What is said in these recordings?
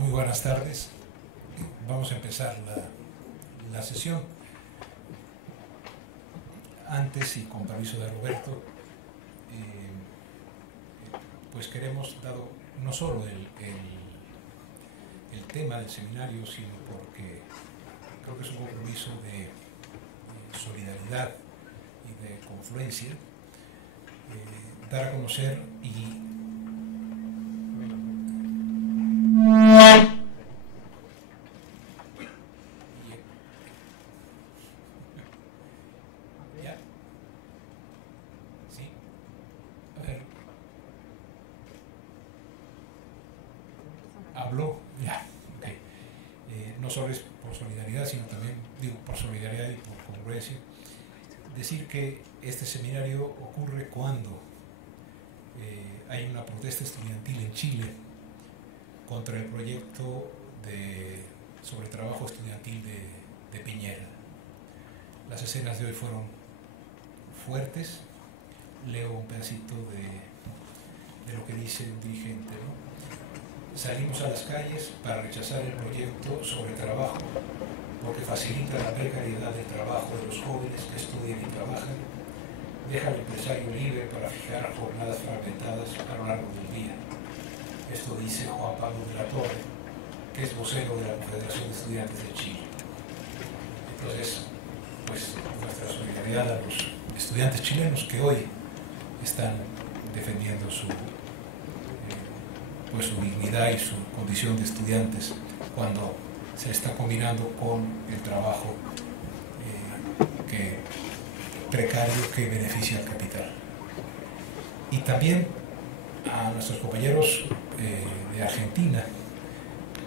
Muy buenas tardes. Vamos a empezar la sesión. Antes, y con permiso de Roberto, pues queremos, dado no solo el tema del seminario, sino porque creo que es un compromiso de solidaridad y de confluencia, dar a conocer y no solo es por solidaridad, sino también, digo, por solidaridad y por congruencia, decir que este seminario ocurre cuando hay una protesta estudiantil en Chile contra el proyecto sobre trabajo estudiantil de Piñera. Las escenas de hoy fueron fuertes. Leo un pedacito de lo que dice un dirigente, ¿no? Salimos a las calles para rechazar el proyecto sobre trabajo porque facilita la precariedad del trabajo de los jóvenes que estudian y trabajan, deja al empresario libre para fijar jornadas fragmentadas a lo largo del día. Esto dice Juan Pablo de la Torre, que es vocero de la Confederación de Estudiantes de Chile. Entonces, pues nuestra solidaridad a los estudiantes chilenos que hoy están defendiendo su dignidad y su condición de estudiantes cuando se está combinando con el trabajo precario que beneficia al capital. Y también a nuestros compañeros de Argentina,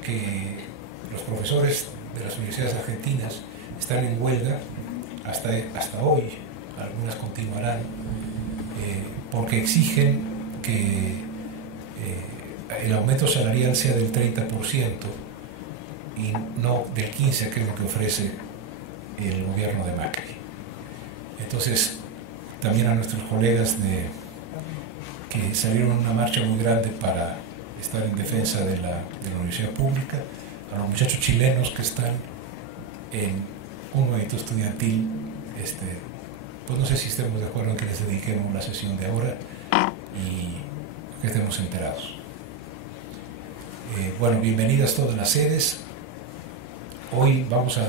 que los profesores de las universidades argentinas están en huelga hasta hoy, algunas continuarán, porque exigen que el aumento salarial sea del 30% y no del 15%, que es lo que ofrece el gobierno de Macri. Entonces, también a nuestros colegas que salieron en una marcha muy grande para estar en defensa de la universidad pública, a los muchachos chilenos que están en un movimiento estudiantil, pues no sé si estemos de acuerdo en que les dediquemos la sesión de ahora y que estemos enterados. Bueno, bienvenidas todas las sedes. Hoy vamos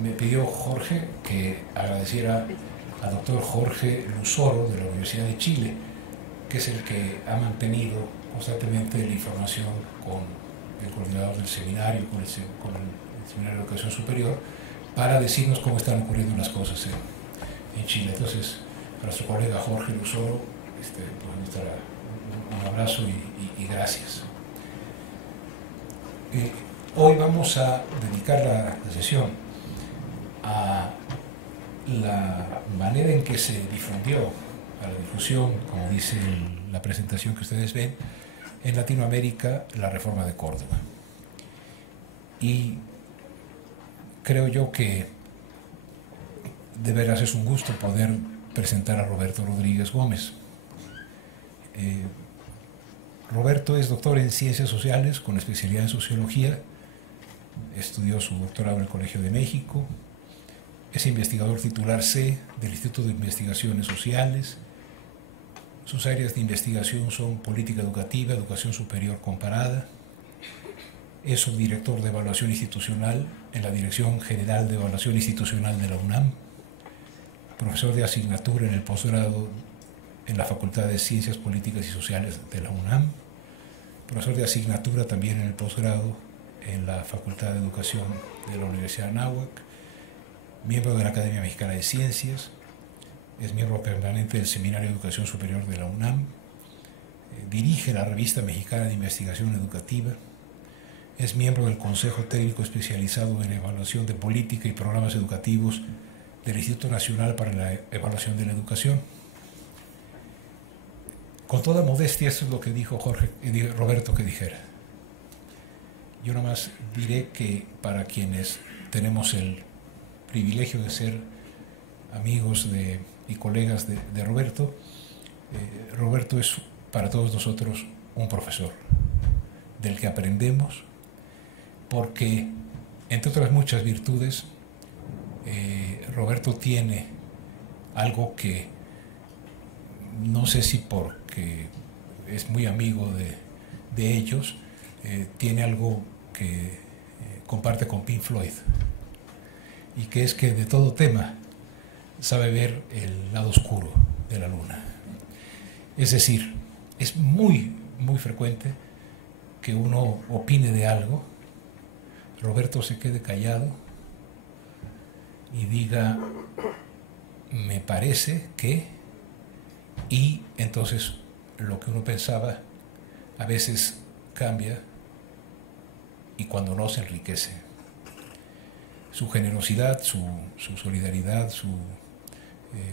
me pidió Jorge que agradeciera al doctor Jorge Luzoro de la Universidad de Chile, que es el que ha mantenido constantemente la información con el coordinador del seminario, con el Seminario de Educación Superior, para decirnos cómo están ocurriendo las cosas en Chile. Entonces, a nuestro colega Jorge Luzoro, pues un abrazo y gracias. Hoy vamos a dedicar la sesión a la manera en que se difundió, a la difusión, como dice la presentación que ustedes ven, en Latinoamérica, la reforma de Córdoba. Y creo yo que de veras es un gusto poder presentar a Roberto Rodríguez Gómez. Roberto es doctor en Ciencias Sociales con especialidad en Sociología, estudió su doctorado en el Colegio de México, es investigador titular C del Instituto de Investigaciones Sociales. Sus áreas de investigación son política educativa, educación superior comparada. Es subdirector de evaluación institucional en la Dirección General de Evaluación Institucional de la UNAM, profesor de asignatura en el posgrado en la Facultad de Ciencias Políticas y Sociales de la UNAM, profesor de asignatura también en el posgrado en la Facultad de Educación de la Universidad de Anáhuac, miembro de la Academia Mexicana de Ciencias, es miembro permanente del Seminario de Educación Superior de la UNAM, dirige la Revista Mexicana de Investigación Educativa, es miembro del Consejo Técnico Especializado en Evaluación de Política y Programas Educativos del Instituto Nacional para la Evaluación de la Educación. Con toda modestia, eso es lo que dijo Roberto que dijera. Yo nada más diré que para quienes tenemos el privilegio de ser amigos y colegas de Roberto, Roberto es para todos nosotros un profesor. del que aprendemos, porque, entre otras muchas virtudes, Roberto tiene algo que, no sé si porque es muy amigo de ellos, tiene algo que comparte con Pink Floyd, y que es que de todo tema sabe ver el lado oscuro de la luna. Es decir, es muy, muy frecuente que uno opine de algo, Roberto se quede callado y diga, me parece que, y entonces lo que uno pensaba a veces cambia, y cuando no, se enriquece. Su generosidad, su solidaridad, su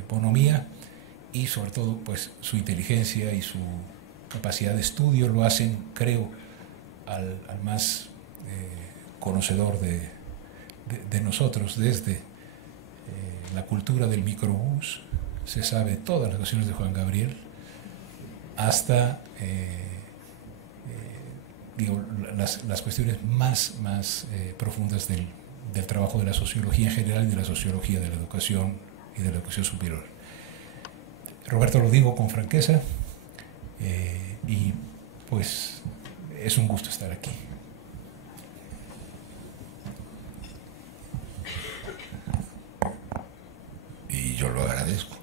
bonomía, y sobre todo pues su inteligencia y su capacidad de estudio lo hacen, creo, al más conocedor de nosotros. Desde la cultura del microbús, se sabe todas las canciones de Juan Gabriel, hasta digo, las cuestiones más profundas del trabajo de la sociología en general y de la sociología de la educación y de la educación superior. Roberto, lo digo con franqueza, y pues es un gusto estar aquí. Y yo lo agradezco.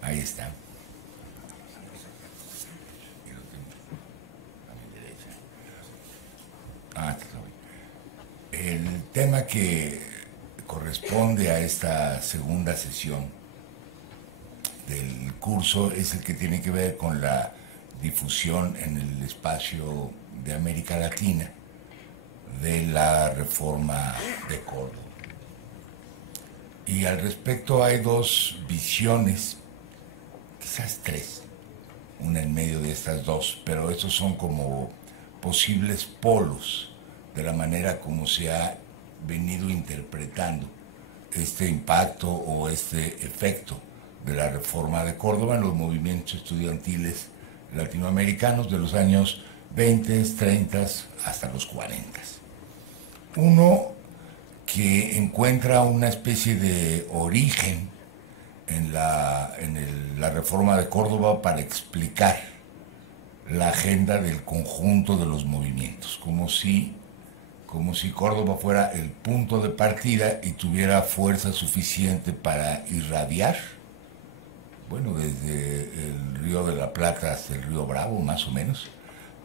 Ahí está. A mi derecha. El tema que corresponde a esta segunda sesión del curso es el que tiene que ver con la difusión en el espacio de América Latina de la reforma de Córdoba. Y al respecto hay dos visiones, quizás tres, una en medio de estas dos, pero estos son como posibles polos de la manera como se ha venido interpretando este impacto o este efecto de la reforma de Córdoba en los movimientos estudiantiles latinoamericanos de los años 20, 30 hasta los 40. Uno que encuentra una especie de origen en la reforma de Córdoba para explicar la agenda del conjunto de los movimientos, como si Córdoba fuera el punto de partida y tuviera fuerza suficiente para irradiar, bueno, desde el Río de la Plata hasta el Río Bravo, más o menos,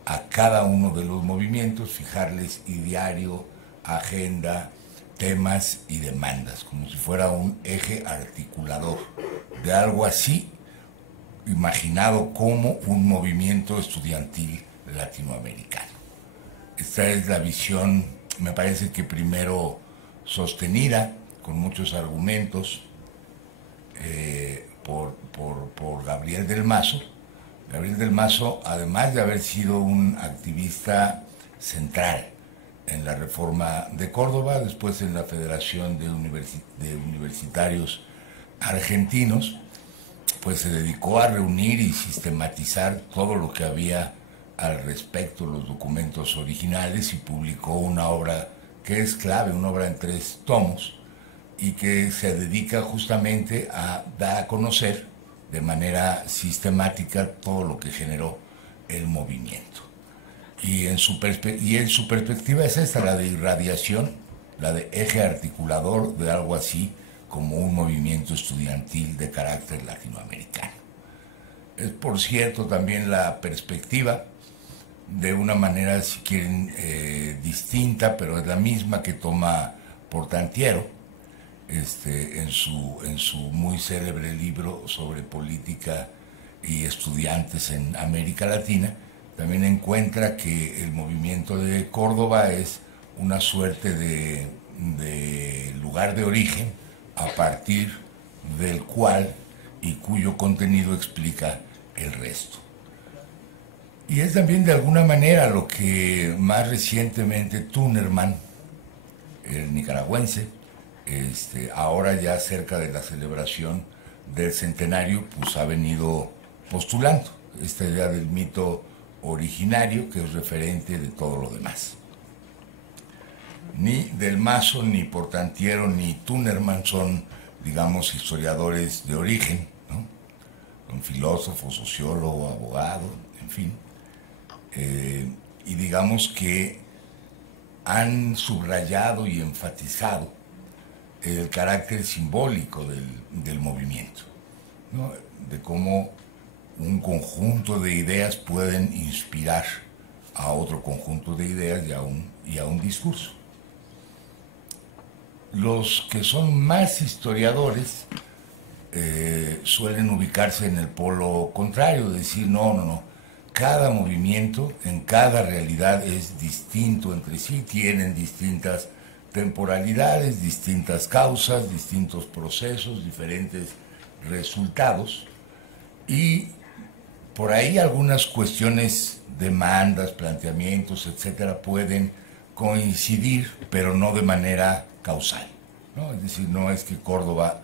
a cada uno de los movimientos, fijarles ideario, agenda, temas y demandas, como si fuera un eje articulador de algo así, imaginado como un movimiento estudiantil latinoamericano. Esta es la visión, me parece que primero sostenida con muchos argumentos por Gabriel del Mazo. Gabriel del Mazo, además de haber sido un activista central en la reforma de Córdoba, después en la Federación de Universitarios Argentinos, pues se dedicó a reunir y sistematizar todo lo que había al respecto, los documentos originales, y publicó una obra que es clave, una obra en 3 tomos, y que se dedica justamente a dar a conocer de manera sistemática todo lo que generó el movimiento. Y en su perspectiva es esta, la de irradiación, la de eje articulador de algo así como un movimiento estudiantil de carácter latinoamericano. Es, por cierto, también la perspectiva, de una manera, si quieren, distinta, pero es la misma que toma Portantiero en su muy célebre libro sobre política y estudiantes en América Latina. También encuentra que el movimiento de Córdoba es una suerte de lugar de origen a partir del cual y cuyo contenido explica el resto. Y es también de alguna manera lo que más recientemente Tunerman, el nicaragüense, ahora ya cerca de la celebración del centenario, pues ha venido postulando esta idea del mito originario que es referente de todo lo demás. Ni Del Mazo, ni Portantiero, ni Tunerman son, digamos, historiadores de origen, ¿no? Son filósofos, sociólogo, abogado, en fin. Y digamos que han subrayado y enfatizado el carácter simbólico del movimiento, ¿no? De cómo un conjunto de ideas pueden inspirar a otro conjunto de ideas y a un discurso. Los que son más historiadores suelen ubicarse en el polo contrario, decir no, cada movimiento en cada realidad es distinto entre sí, tienen distintas temporalidades, distintas causas, distintos procesos, diferentes resultados, y por ahí algunas cuestiones, demandas, planteamientos, etcétera, pueden coincidir, pero no de manera causal, ¿no? Es decir, no es que Córdoba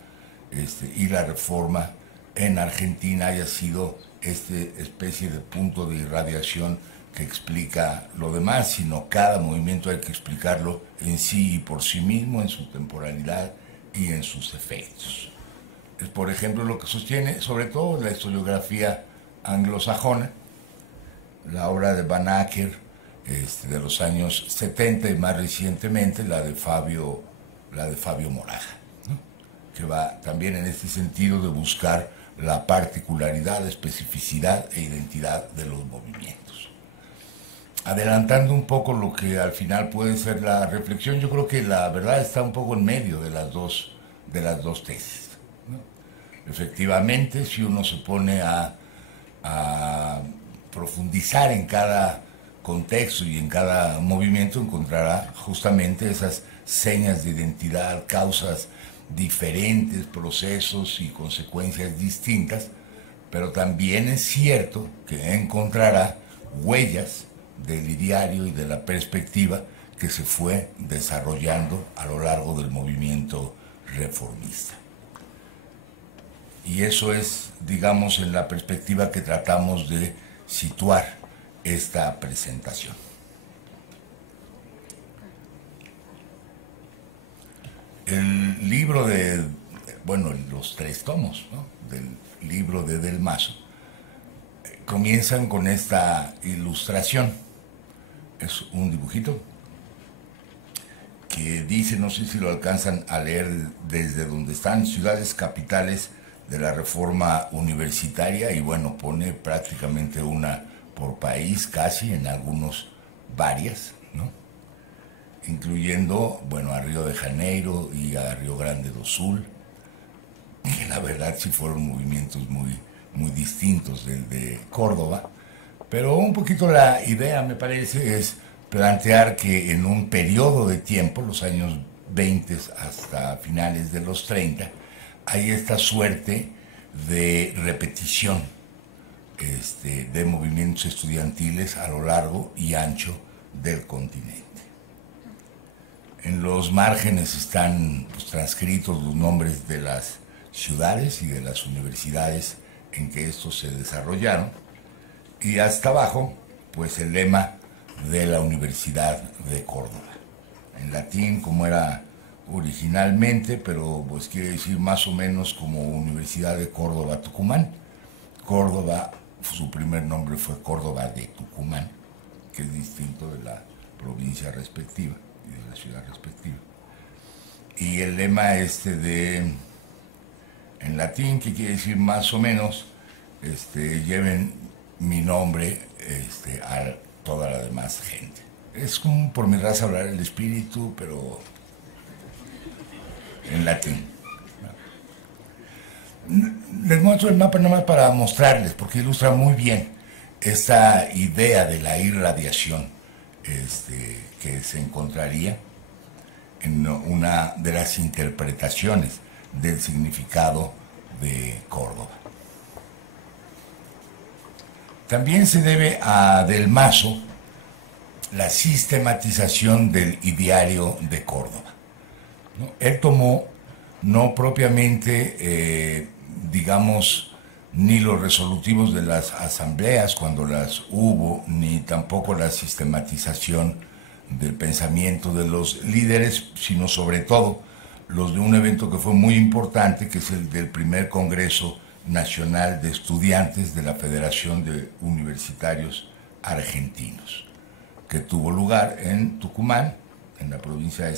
y la Reforma en Argentina haya sido especie de punto de irradiación que explica lo demás, sino cada movimiento hay que explicarlo en sí y por sí mismo, en su temporalidad y en sus efectos. Es, por ejemplo, lo que sostiene sobre todo la historiografía anglosajona, la obra de Van Acker de los años 70 y más recientemente la de Fabio Moraga, ¿no? Que va también en este sentido de buscar la particularidad, especificidad e identidad de los movimientos. Adelantando un poco lo que al final puede ser la reflexión, yo creo que la verdad está un poco en medio de las dos tesis, ¿no? Efectivamente, si uno se pone a profundizar en cada contexto y en cada movimiento, encontrará justamente esas señas de identidad, causas diferentes, procesos y consecuencias distintas, pero también es cierto que encontrará huellas del ideario y de la perspectiva que se fue desarrollando a lo largo del movimiento reformista. Y eso es, digamos, en la perspectiva que tratamos de situar esta presentación. El libro los 3 tomos, ¿no?, del libro de Del Mazo comienzan con esta ilustración. Es un dibujito que dice, no sé si lo alcanzan a leer desde donde están, ciudades capitales de la Reforma universitaria, y bueno, pone prácticamente una por país, casi, en algunos varias, ¿no?, incluyendo, bueno, a Río de Janeiro y a Río Grande do Sul, que la verdad sí fueron movimientos muy, muy distintos del de Córdoba, pero un poquito la idea, me parece, es plantear que en un periodo de tiempo, los años 20 hasta finales de los 30, hay esta suerte de repetición de movimientos estudiantiles a lo largo y ancho del continente. En los márgenes están transcritos los nombres de las ciudades y de las universidades en que estos se desarrollaron, y hasta abajo, pues el lema de la Universidad de Córdoba, en latín como era originalmente, pero pues quiere decir más o menos como Universidad de Córdoba Tucumán. Córdoba, su primer nombre fue Córdoba de Tucumán, que es distinto de la provincia respectiva y de la ciudad respectiva. Y el lema en latín, que quiere decir más o menos, lleven mi nombre a toda la demás gente. Es como por mi raza hablar el espíritu, pero en latín. Les muestro el mapa nomás para mostrarles, porque ilustra muy bien esta idea de la irradiación que se encontraría en una de las interpretaciones del significado de Córdoba. También se debe a Del Mazo la sistematización del ideario de Córdoba, ¿no? Él tomó no propiamente, digamos, ni los resolutivos de las asambleas cuando las hubo, ni tampoco la sistematización del pensamiento de los líderes, sino sobre todo los de un evento que fue muy importante, que es el del primer Congreso Nacional de Estudiantes de la Federación de Universitarios Argentinos, que tuvo lugar en Tucumán, en la provincia de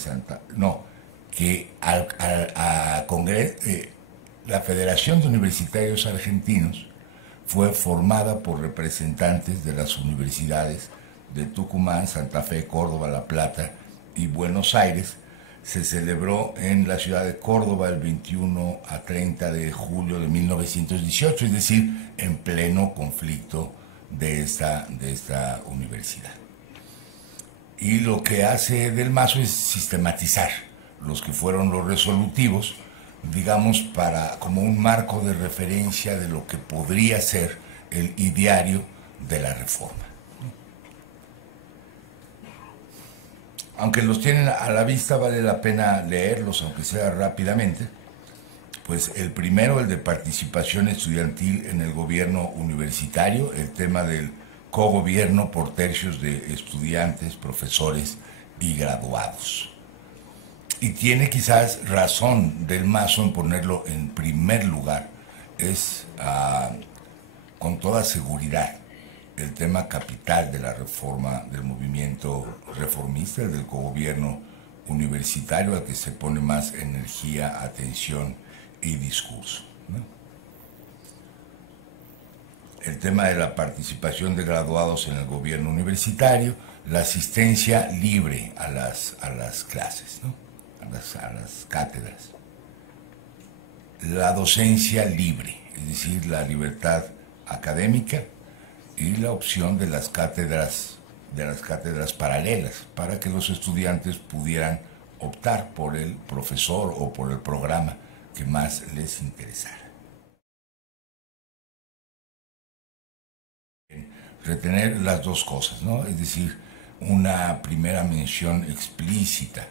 la Federación de Universitarios Argentinos fue formada por representantes de las universidades de Tucumán, Santa Fe, Córdoba, La Plata y Buenos Aires. Se celebró en la ciudad de Córdoba el 21 a 30 de julio de 1918, es decir, en pleno conflicto de esta universidad. Y lo que hace Del Mazo es sistematizar los que fueron los resolutivos, digamos, como un marco de referencia de lo que podría ser el ideario de la reforma. Aunque los tienen a la vista, vale la pena leerlos, aunque sea rápidamente. Pues el primero, el de participación estudiantil en el gobierno universitario, el tema del cogobierno por tercios de estudiantes, profesores y graduados. Y tiene quizás razón Del Mazo en ponerlo en primer lugar, es con toda seguridad el tema capital de la reforma del movimiento reformista, el del cogobierno universitario, al que se pone más energía, atención y discurso, ¿no? El tema de la participación de graduados en el gobierno universitario, la asistencia libre a las clases, ¿no? a las cátedras, la docencia libre, es decir, la libertad académica, y la opción de las cátedras paralelas, para que los estudiantes pudieran optar por el profesor o por el programa que más les interesara. Retener las dos cosas, ¿no? Es decir, una primera mención explícita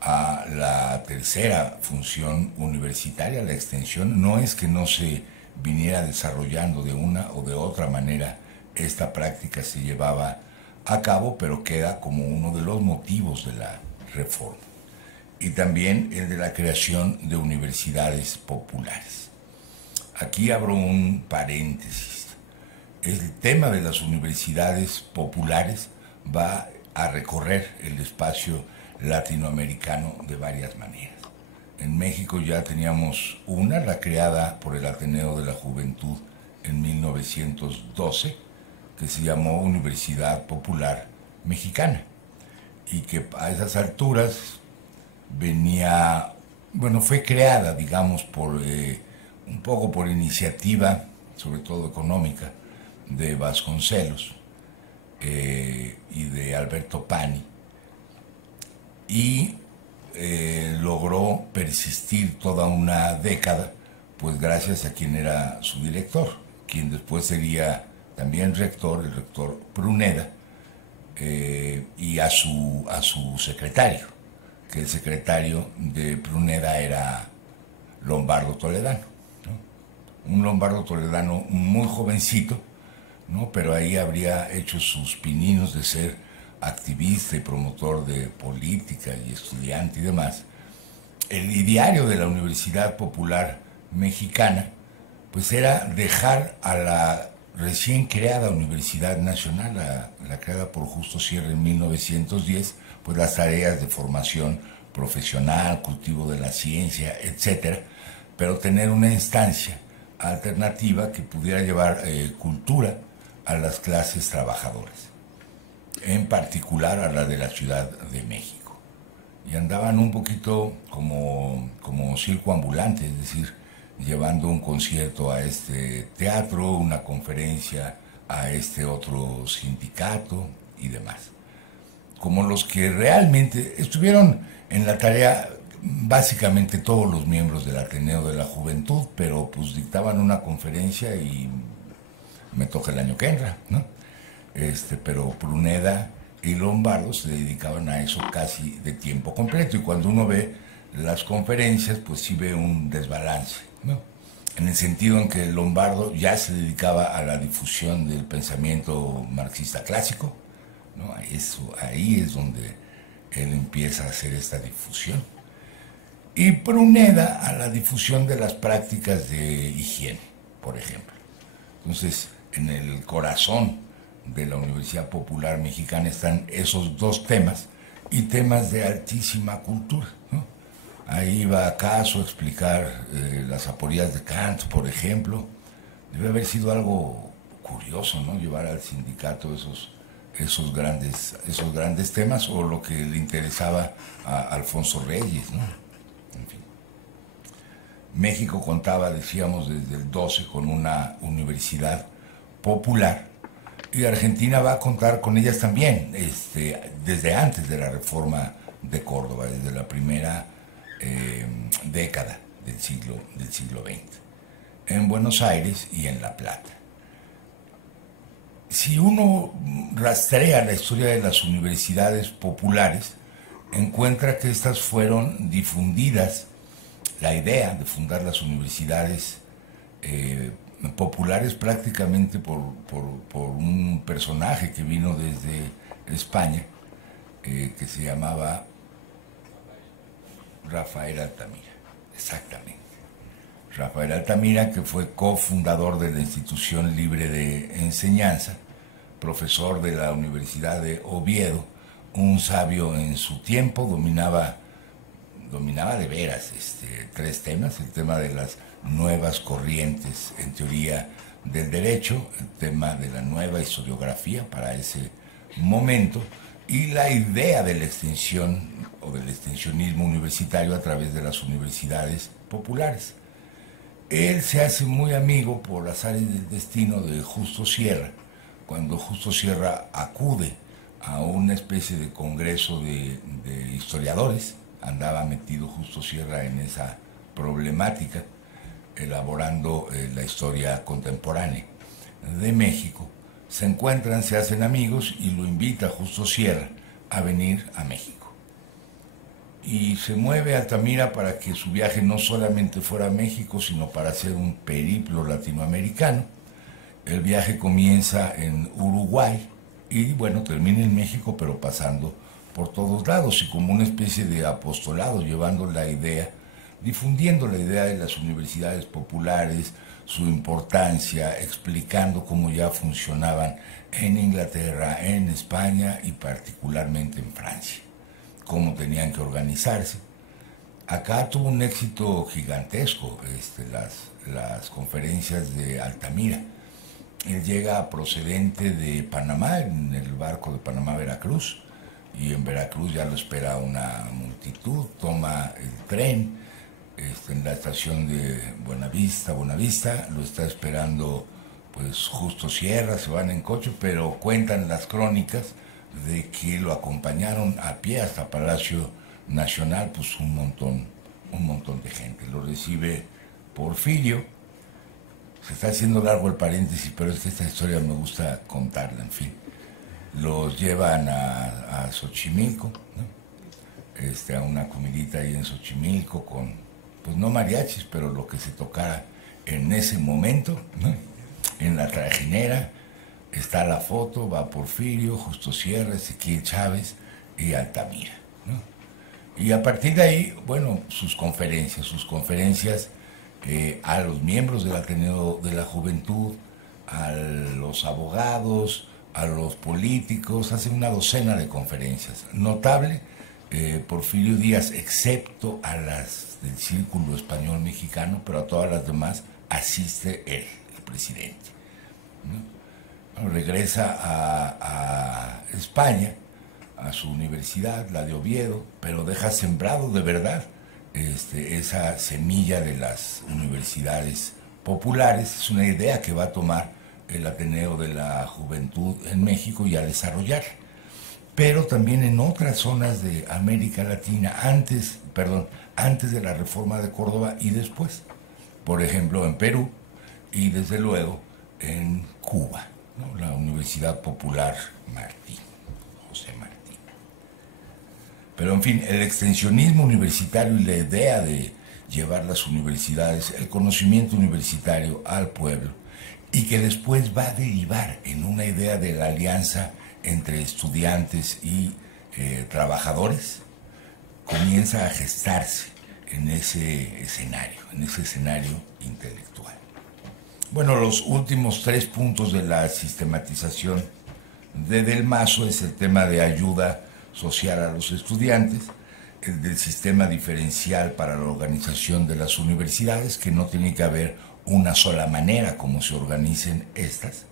a la tercera función universitaria, la extensión. No es que no se viniera desarrollando de una o de otra manera, esta práctica se llevaba a cabo, pero queda como uno de los motivos de la reforma. Y también el de la creación de universidades populares. Aquí abro un paréntesis. El tema de las universidades populares va a recorrer el espacio latinoamericano de varias maneras. En México ya teníamos una, la creada por el Ateneo de la Juventud en 1912, que se llamó Universidad Popular Mexicana, y que a esas alturas fue creada, digamos, un poco por iniciativa, sobre todo económica, de Vasconcelos y de Alberto Pani, y logró persistir toda una década, pues gracias a quien era su director, quien después sería también rector, el rector Pruneda, y a su secretario, que el secretario de Pruneda era Lombardo Toledano, ¿no? Un Lombardo Toledano muy jovencito, ¿no? Pero ahí habría hecho sus pininos de ser activista y promotor de política y estudiante y demás. El ideario de la Universidad Popular Mexicana pues era dejar a la recién creada Universidad Nacional, la creada por Justo Sierra en 1910, pues las tareas de formación profesional, cultivo de la ciencia, etcétera, pero tener una instancia alternativa que pudiera llevar cultura a las clases trabajadoras, en particular a la de la Ciudad de México. Y andaban un poquito como circo ambulante, es decir, llevando un concierto a este teatro, una conferencia a este otro sindicato y demás. Como los que realmente estuvieron en la tarea básicamente todos los miembros del Ateneo de la Juventud, pero pues dictaban una conferencia y me toca el año que entra, ¿no? Pero Pruneda y Lombardo se dedicaban a eso casi de tiempo completo, y cuando uno ve las conferencias, pues sí ve un desbalance, ¿no? En el sentido en que Lombardo ya se dedicaba a la difusión del pensamiento marxista clásico, ¿no? Ahí es donde él empieza a hacer esta difusión. Y Pruneda a la difusión de las prácticas de higiene, por ejemplo. Entonces, en el corazón de la Universidad Popular Mexicana están esos dos temas, y temas de altísima cultura, ¿no? Ahí va acaso a explicar las aporías de Kant, por ejemplo. Debe haber sido algo curioso, ¿no? Llevar al sindicato esos grandes temas, o lo que le interesaba a Alfonso Reyes, ¿no? En fin. México contaba, decíamos, desde el 12 con una universidad popular, y Argentina va a contar con ellas también, desde antes de la reforma de Córdoba, desde la primera década del siglo XX, en Buenos Aires y en La Plata. Si uno rastrea la historia de las universidades populares, encuentra que estas fueron difundidas, la idea de fundar las universidades populares, prácticamente por un personaje que vino desde España, que se llamaba Rafael Altamira, exactamente. Rafael Altamira, que fue cofundador de la Institución Libre de Enseñanza, profesor de la Universidad de Oviedo, un sabio en su tiempo, dominaba de veras tres temas: el tema de las nuevas corrientes en teoría del derecho, el tema de la nueva historiografía para ese momento, y la idea de la extensión o del extensionismo universitario a través de las universidades populares. Él se hace muy amigo, por azares del destino, de Justo Sierra, cuando Justo Sierra acude a una especie de congreso de historiadores. Andaba metido Justo Sierra en esa problemática, elaborando la historia contemporánea de México. Se encuentran, se hacen amigos, y lo invita Justo Sierra a venir a México. Y se mueve Altamira para que su viaje no solamente fuera a México, sino para hacer un periplo latinoamericano. El viaje comienza en Uruguay y, bueno, termina en México, pero pasando por todos lados, y como una especie de apostolado, llevando la idea, difundiendo la idea de las universidades populares, su importancia, explicando cómo ya funcionaban en Inglaterra, en España y particularmente en Francia, cómo tenían que organizarse. Acá tuvo un éxito gigantesco las conferencias de Altamira. Él llega procedente de Panamá, en el barco de Panamá-Veracruz, y en Veracruz ya lo espera una multitud. Toma el tren, en la estación de Buenavista, lo está esperando pues Justo Sierra. Se van en coche, pero cuentan las crónicas de que lo acompañaron a pie hasta Palacio Nacional, pues un montón de gente. Lo recibe Porfirio. Se está haciendo largo el paréntesis, pero es que esta historia me gusta contarla, en fin. Los llevan a Xochimilco, ¿no? A una comidita ahí en Xochimilco con, pues no mariachis, pero lo que se tocara en ese momento, ¿no? En la trajinera está la foto, va Porfirio, Justo Sierra, Ezequiel Chávez y Altamira, ¿no? Y a partir de ahí, bueno, sus conferencias a los miembros del Ateneo de la Juventud, a los abogados, a los políticos, hace una docena de conferencias. Notable, Porfirio Díaz, excepto a las del Círculo Español Mexicano, pero a todas las demás asiste él, el presidente, ¿no? Bueno, regresa a España, a su universidad, la de Oviedo, pero deja sembrado de verdad esa semilla de las universidades populares. Es una idea que va a tomar el Ateneo de la Juventud en México y a desarrollar, antes de la reforma de Córdoba y después. Por ejemplo, en Perú y desde luego en Cuba, ¿no? La Universidad Popular Martín, José Martín. Pero en fin, el extensionismo universitario y la idea de llevar las universidades, el conocimiento universitario al pueblo, y que después va a derivar en una idea de la alianza entre estudiantes y trabajadores, comienza a gestarse en ese escenario intelectual. Bueno, los últimos 3 puntos de la sistematización de Del Mazo es el tema de ayuda social a los estudiantes, el del sistema diferencial para la organización de las universidades, que no tiene que haber una sola manera como se organicen estas,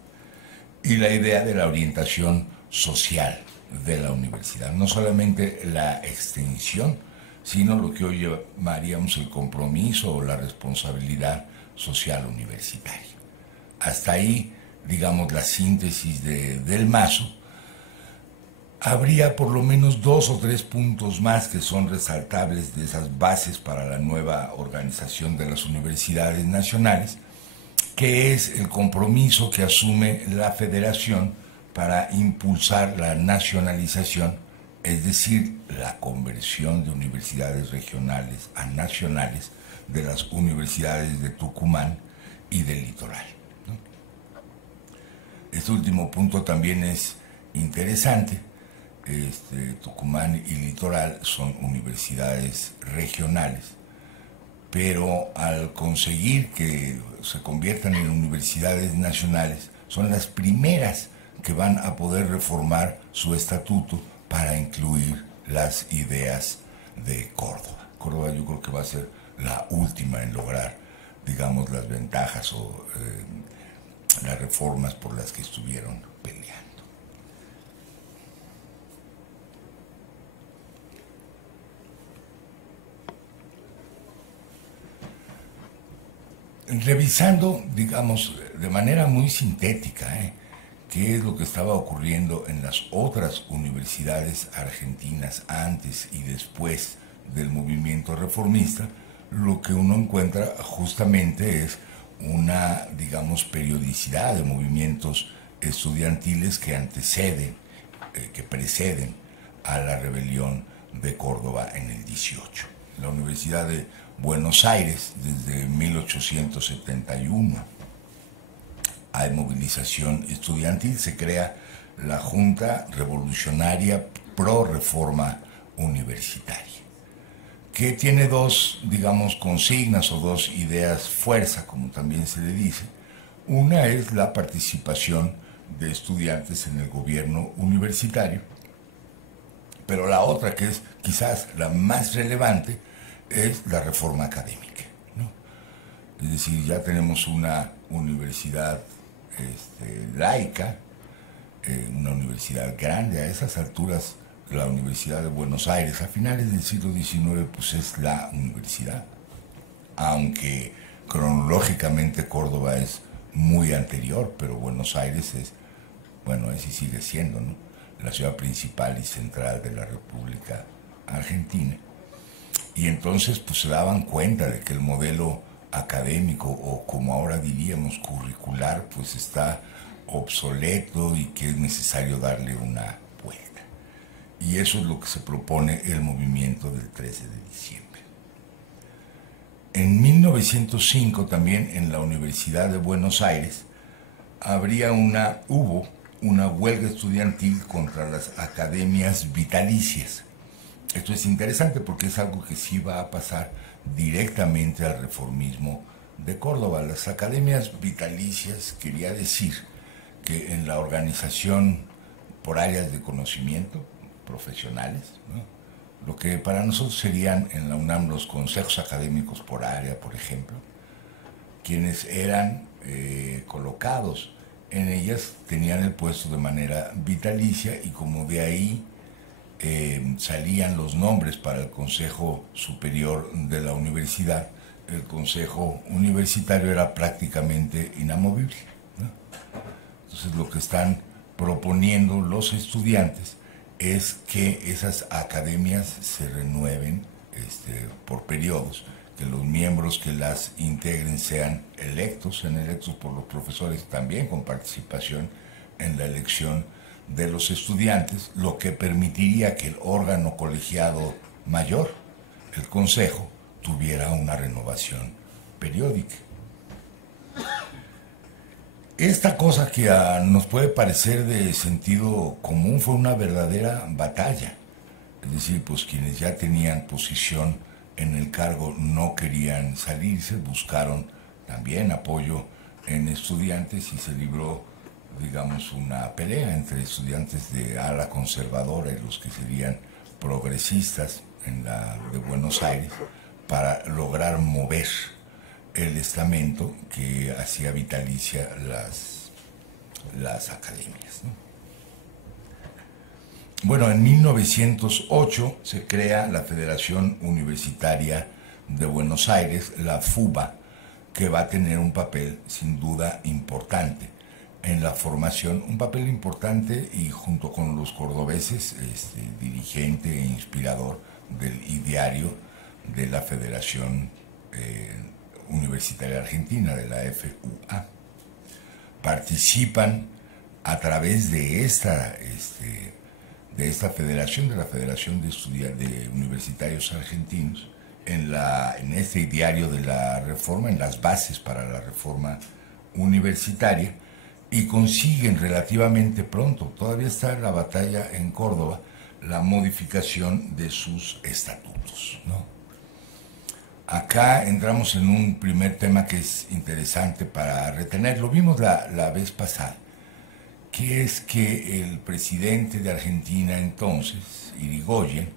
y la idea de la orientación social de la universidad, no solamente la extensión, sino lo que hoy llamaríamos el compromiso o la responsabilidad social universitaria. Hasta ahí, digamos, la síntesis Del Mazo. Habría por lo menos 2 o 3 puntos más que son resaltables de esas bases para la nueva organización de las universidades nacionales, que es el compromiso que asume la Federación para impulsar la nacionalización, es decir, la conversión de universidades regionales a nacionales de las universidades de Tucumán y del Litoral, ¿no? Este último punto también es interesante. Tucumán y Litoral son universidades regionales, pero al conseguir que se conviertan en universidades nacionales, son las primeras que van a poder reformar su estatuto para incluir las ideas de Córdoba. Córdoba yo creo que va a ser la última en lograr, digamos, las ventajas o las reformas por las que estuvieron peleando. Revisando, digamos, de manera muy sintética, qué es lo que estaba ocurriendo en las otras universidades argentinas antes y después del movimiento reformista, lo que uno encuentra justamente es una, digamos, periodicidad de movimientos estudiantiles que anteceden, que preceden a la rebelión de Córdoba en el 18. La Universidad de Buenos Aires, desde 1871, hay movilización estudiantil, se crea la Junta Revolucionaria Pro Reforma Universitaria, que tiene 2, digamos, consignas o 2 ideas fuerza, como también se le dice. Una es la participación de estudiantes en el gobierno universitario, pero la otra, que es quizás la más relevante, es la reforma académica, ¿no? Es decir, ya tenemos una universidad laica, una universidad grande. A esas alturas, la Universidad de Buenos Aires, a finales del siglo XIX, pues es la universidad, aunque cronológicamente Córdoba es muy anterior, pero Buenos Aires es, bueno, ese sigue siendo, ¿no?, la ciudad principal y central de la República Argentina. Y entonces pues se daban cuenta de que el modelo académico, o como ahora diríamos curricular, pues está obsoleto y que es necesario darle una vuelta. Y eso es lo que se propone el movimiento del 13 de diciembre. En 1905 también en la Universidad de Buenos Aires hubo una huelga estudiantil contra las academias vitalicias. Esto es interesante porque es algo que sí va a pasar directamente al reformismo de Córdoba. Las academias vitalicias quería decir que en la organización por áreas de conocimiento profesionales, ¿no?, lo que para nosotros serían en la UNAM los consejos académicos por área, por ejemplo, quienes eran colocados en ellas tenían el puesto de manera vitalicia, y como de ahí salían los nombres para el Consejo Superior de la Universidad, el Consejo Universitario era prácticamente inamovible, ¿no? Entonces lo que están proponiendo los estudiantes es que esas academias se renueven por periodos, que los miembros que las integren sean electos por los profesores, también con participación en la elección de los estudiantes, lo que permitiría que el órgano colegiado mayor, el consejo, tuviera una renovación periódica. Esta cosa que nos puede parecer de sentido común fue una verdadera batalla. Es decir, pues quienes ya tenían posición en el cargo no querían salirse, buscaron también apoyo en estudiantes y se libró, digamos, una pelea entre estudiantes de ala conservadora y los que serían progresistas en la de Buenos Aires para lograr mover el estamento que hacía vitalicia las academias, ¿no? Bueno, en 1908 se crea la Federación Universitaria de Buenos Aires, la FUBA, que va a tener un papel sin duda importante en la formación, un papel importante y junto con los cordobeses, dirigente e inspirador del ideario de la Federación Universitaria Argentina, de la FUA. Participan a través de esta federación, de la Federación de Universitarios Argentinos, en este ideario de la reforma, en las bases para la reforma universitaria, y consiguen relativamente pronto, todavía está en la batalla en Córdoba, la modificación de sus estatutos, ¿no? Acá entramos en un primer tema que es interesante para retener. Lo vimos la vez pasada, que es que el presidente de Argentina entonces, Irigoyen,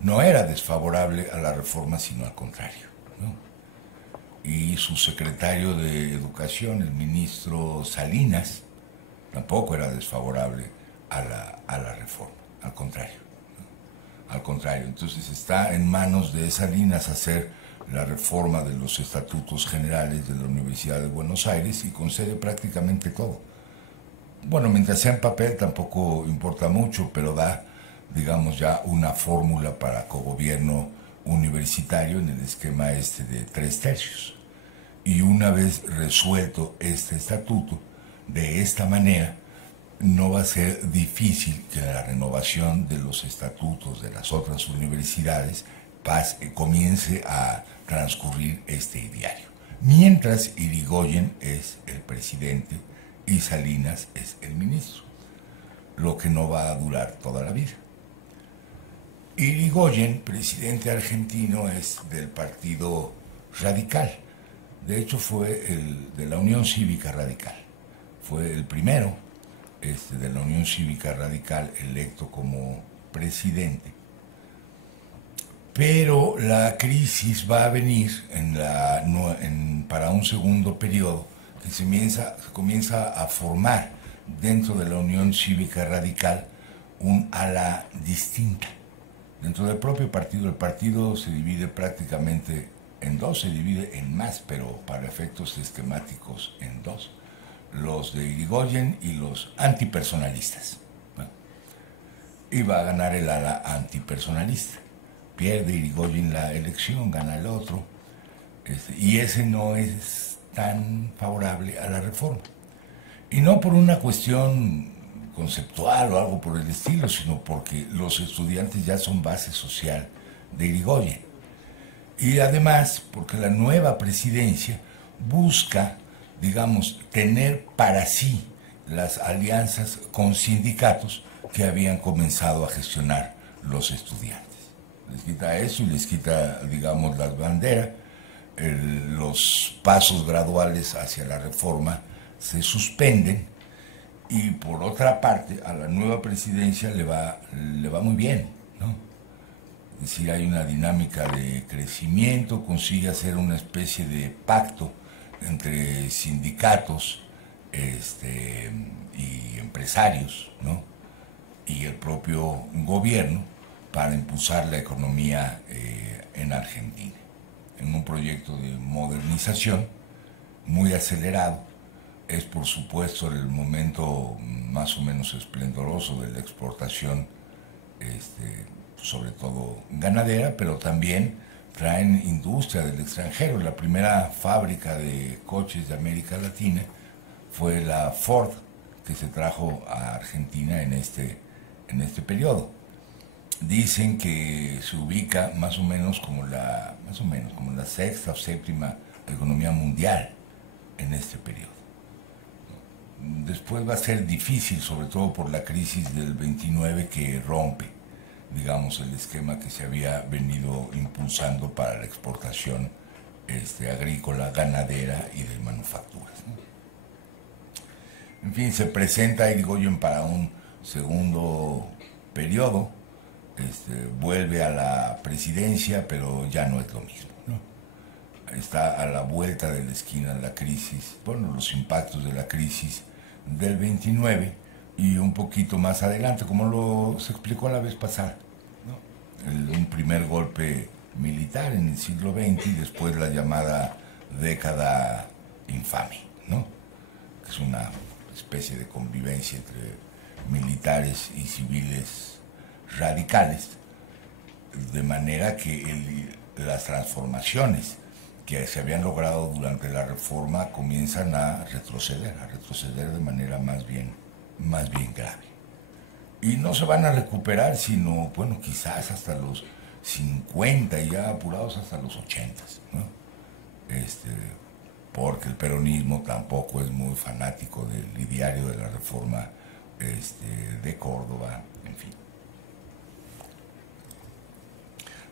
no era desfavorable a la reforma, sino al contrario, ¿no? Y su secretario de Educación, el ministro Salinas, tampoco era desfavorable a la reforma, al contrario, ¿no? Al contrario. Entonces está en manos de Salinas hacer la reforma de los estatutos generales de la Universidad de Buenos Aires y concede prácticamente todo. Bueno, mientras sea en papel tampoco importa mucho, pero da, digamos, ya una fórmula para cogobierno universitario en el esquema de 3/3. Y una vez resuelto este estatuto, de esta manera, no va a ser difícil que la renovación de los estatutos de las otras universidades comience a transcurrir este ideario. Mientras Irigoyen es el presidente y Salinas es el ministro, lo que no va a durar toda la vida. Irigoyen, presidente argentino, es del Partido Radical. De hecho, fue de la Unión Cívica Radical. Fue el primero de la Unión Cívica Radical electo como presidente. Pero la crisis va a venir para un segundo periodo que se comienza a formar dentro de la Unión Cívica Radical un ala distinta. Dentro del propio partido, el partido se divide prácticamente en dos, se divide en más, pero para efectos esquemáticos en dos. Los de Irigoyen y los antipersonalistas, ¿no? Y va a ganar el ala antipersonalista. Pierde Irigoyen la elección, gana el otro, y ese no es tan favorable a la reforma. Y no por una cuestión conceptual o algo por el estilo, sino porque los estudiantes ya son base social de Irigoyen. Y además porque la nueva presidencia busca, digamos, tener para sí las alianzas con sindicatos que habían comenzado a gestionar los estudiantes. Les quita eso y les quita, digamos, las banderas. Los pasos graduales hacia la reforma se suspenden y por otra parte a la nueva presidencia le va muy bien, ¿no? Es decir, hay una dinámica de crecimiento, consigue hacer una especie de pacto entre sindicatos y empresarios, ¿no? Y el propio gobierno para impulsar la economía en Argentina, en un proyecto de modernización muy acelerado. Es por supuesto el momento más o menos esplendoroso de la exportación sobre todo ganadera, pero también traen industria del extranjero. La primera fábrica de coches de América Latina fue la Ford, que se trajo a Argentina en este periodo. Dicen que se ubica más o menos como la sexta o séptima economía mundial en este periodo. Después va a ser difícil, sobre todo por la crisis del 29, que rompe, digamos, el esquema que se había venido impulsando para la exportación agrícola, ganadera y de manufacturas, ¿no? En fin, se presenta Irigoyen para un segundo periodo, vuelve a la presidencia, pero ya no es lo mismo, ¿no? Está a la vuelta de la esquina la crisis, bueno, los impactos de la crisis del 29 y un poquito más adelante, como se explicó la vez pasada, ¿no? Un primer golpe militar en el siglo XX y después la llamada década infame, ¿no? Que es una especie de convivencia entre militares y civiles radicales, de manera que las transformaciones que se habían logrado durante la reforma comienzan a retroceder de manera más bien grave. Y no se van a recuperar sino, bueno, quizás hasta los 50 y ya apurados hasta los 80, ¿no? Porque el peronismo tampoco es muy fanático del ideario de la reforma de Córdoba, en fin.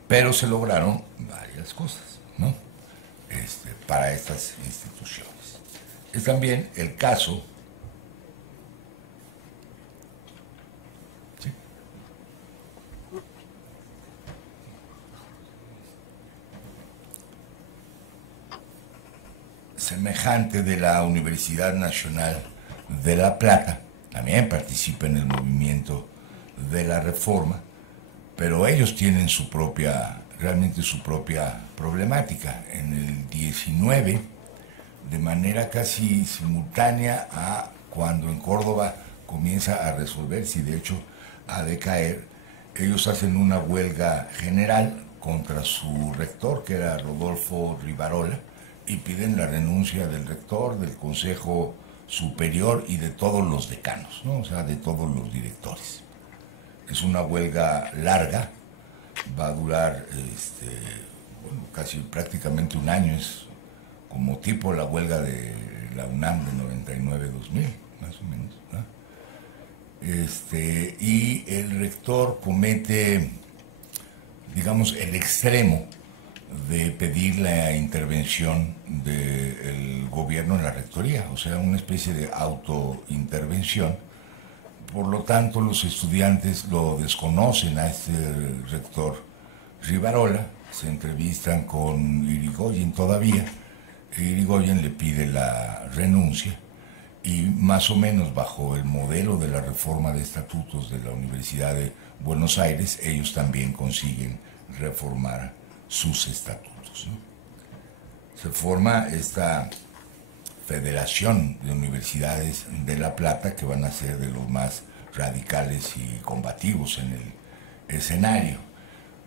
Pero se lograron varias cosas, ¿no? Para estas instituciones. Es también el caso semejante de la Universidad Nacional de La Plata. También participa en el movimiento de la Reforma, pero ellos tienen realmente su propia problemática. En el 19, de manera casi simultánea a cuando en Córdoba comienza a resolverse y de hecho a decaer, ellos hacen una huelga general contra su rector, que era Rodolfo Rivarola, y piden la renuncia del rector, del Consejo Superior y de todos los decanos, ¿no? O sea, de todos los directores. Es una huelga larga, va a durar casi prácticamente un año, es como tipo la huelga de la UNAM de 99-2000, más o menos, ¿no? Y el rector comete, digamos, el extremo de pedir la intervención del gobierno en la rectoría, o sea, una especie de autointervención. Por lo tanto, los estudiantes lo desconocen a este rector Rivarola, se entrevistan con Irigoyen todavía, Irigoyen le pide la renuncia y más o menos bajo el modelo de la reforma de estatutos de la Universidad de Buenos Aires, ellos también consiguen reformar sus estatutos, ¿no? Se forma esta Federación de Universidades de La Plata, que van a ser de los más radicales y combativos en el escenario.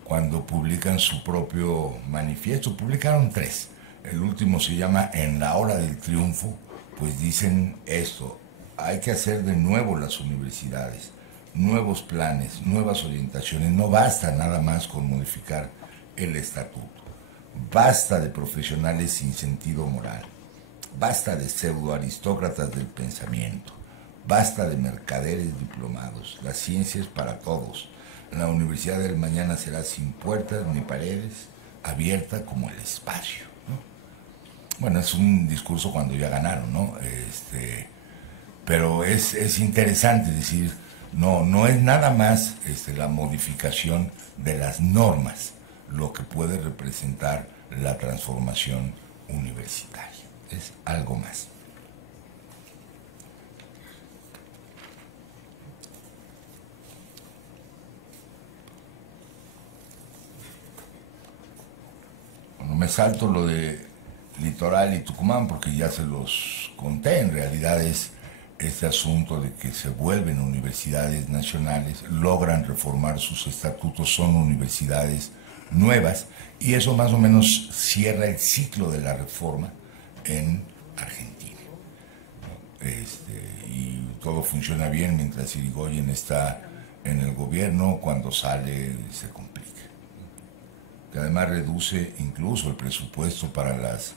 Cuando publican su propio manifiesto, publicaron 3. El último se llama En la hora del triunfo, pues dicen esto: hay que hacer de nuevo las universidades, nuevos planes, nuevas orientaciones, no basta nada más con modificar el estatuto, basta de profesionales sin sentido moral, basta de pseudoaristócratas del pensamiento, basta de mercaderes diplomados, la ciencia es para todos, la universidad del mañana será sin puertas ni paredes, abierta como el espacio, ¿no? Bueno, es un discurso cuando ya ganaron, ¿no? Pero es interesante decir, no es nada más la modificación de las normas lo que puede representar la transformación universitaria. Es algo más. Bueno, me salto lo de Litoral y Tucumán porque ya se los conté. En realidad es este asunto de que se vuelven universidades nacionales, logran reformar sus estatutos, son universidades nuevas, y eso más o menos cierra el ciclo de la reforma en Argentina, ¿no? Y todo funciona bien mientras Irigoyen está en el gobierno. Cuando sale se complica, que además reduce incluso el presupuesto para las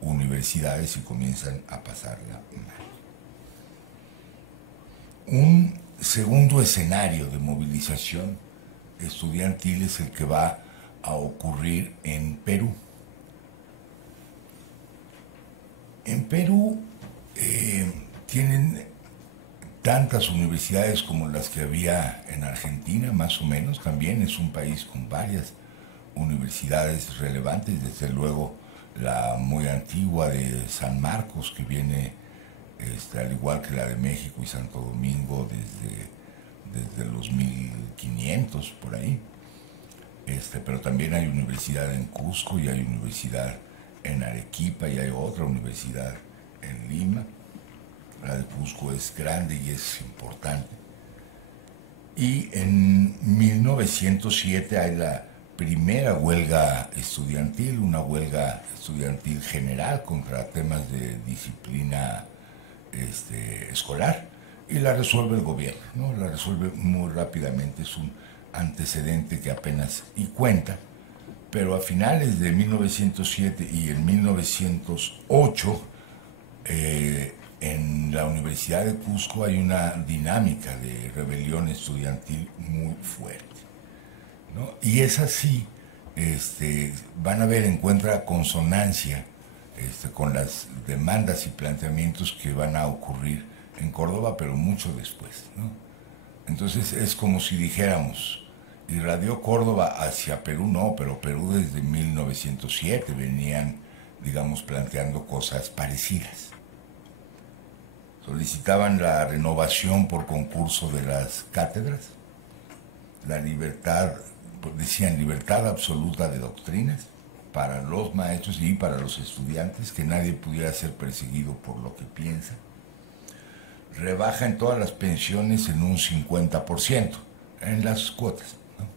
universidades y comienzan a pasarla mal. Un segundo escenario de movilización estudiantil es el que va a ocurrir en Perú. En Perú tienen tantas universidades como las que había en Argentina, más o menos. También es un país con varias universidades relevantes, desde luego la muy antigua de San Marcos, que viene al igual que la de México y Santo Domingo desde los 1500 por ahí. Pero también hay universidad en Cusco y hay universidad en Arequipa y hay otra universidad en Lima. La de Cusco es grande y es importante. Y en 1907 hay la primera huelga estudiantil, una huelga estudiantil general contra temas de disciplina escolar, y la resuelve el gobierno, ¿no? La resuelve muy rápidamente, es un antecedente que apenas y cuenta, pero a finales de 1907 y en 1908 en la Universidad de Cusco hay una dinámica de rebelión estudiantil muy fuerte, ¿no? Y es así, van a ver, encuentra consonancia con las demandas y planteamientos que van a ocurrir en Córdoba, pero mucho después, ¿no? Entonces es como si dijéramos, irradió Córdoba hacia Perú. No, pero Perú desde 1907 venían, digamos, planteando cosas parecidas. Solicitaban la renovación por concurso de las cátedras, la libertad, decían libertad absoluta de doctrinas para los maestros y para los estudiantes, que nadie pudiera ser perseguido por lo que piensa. Rebaja en todas las pensiones en un 50%, en las cuotas, ¿no?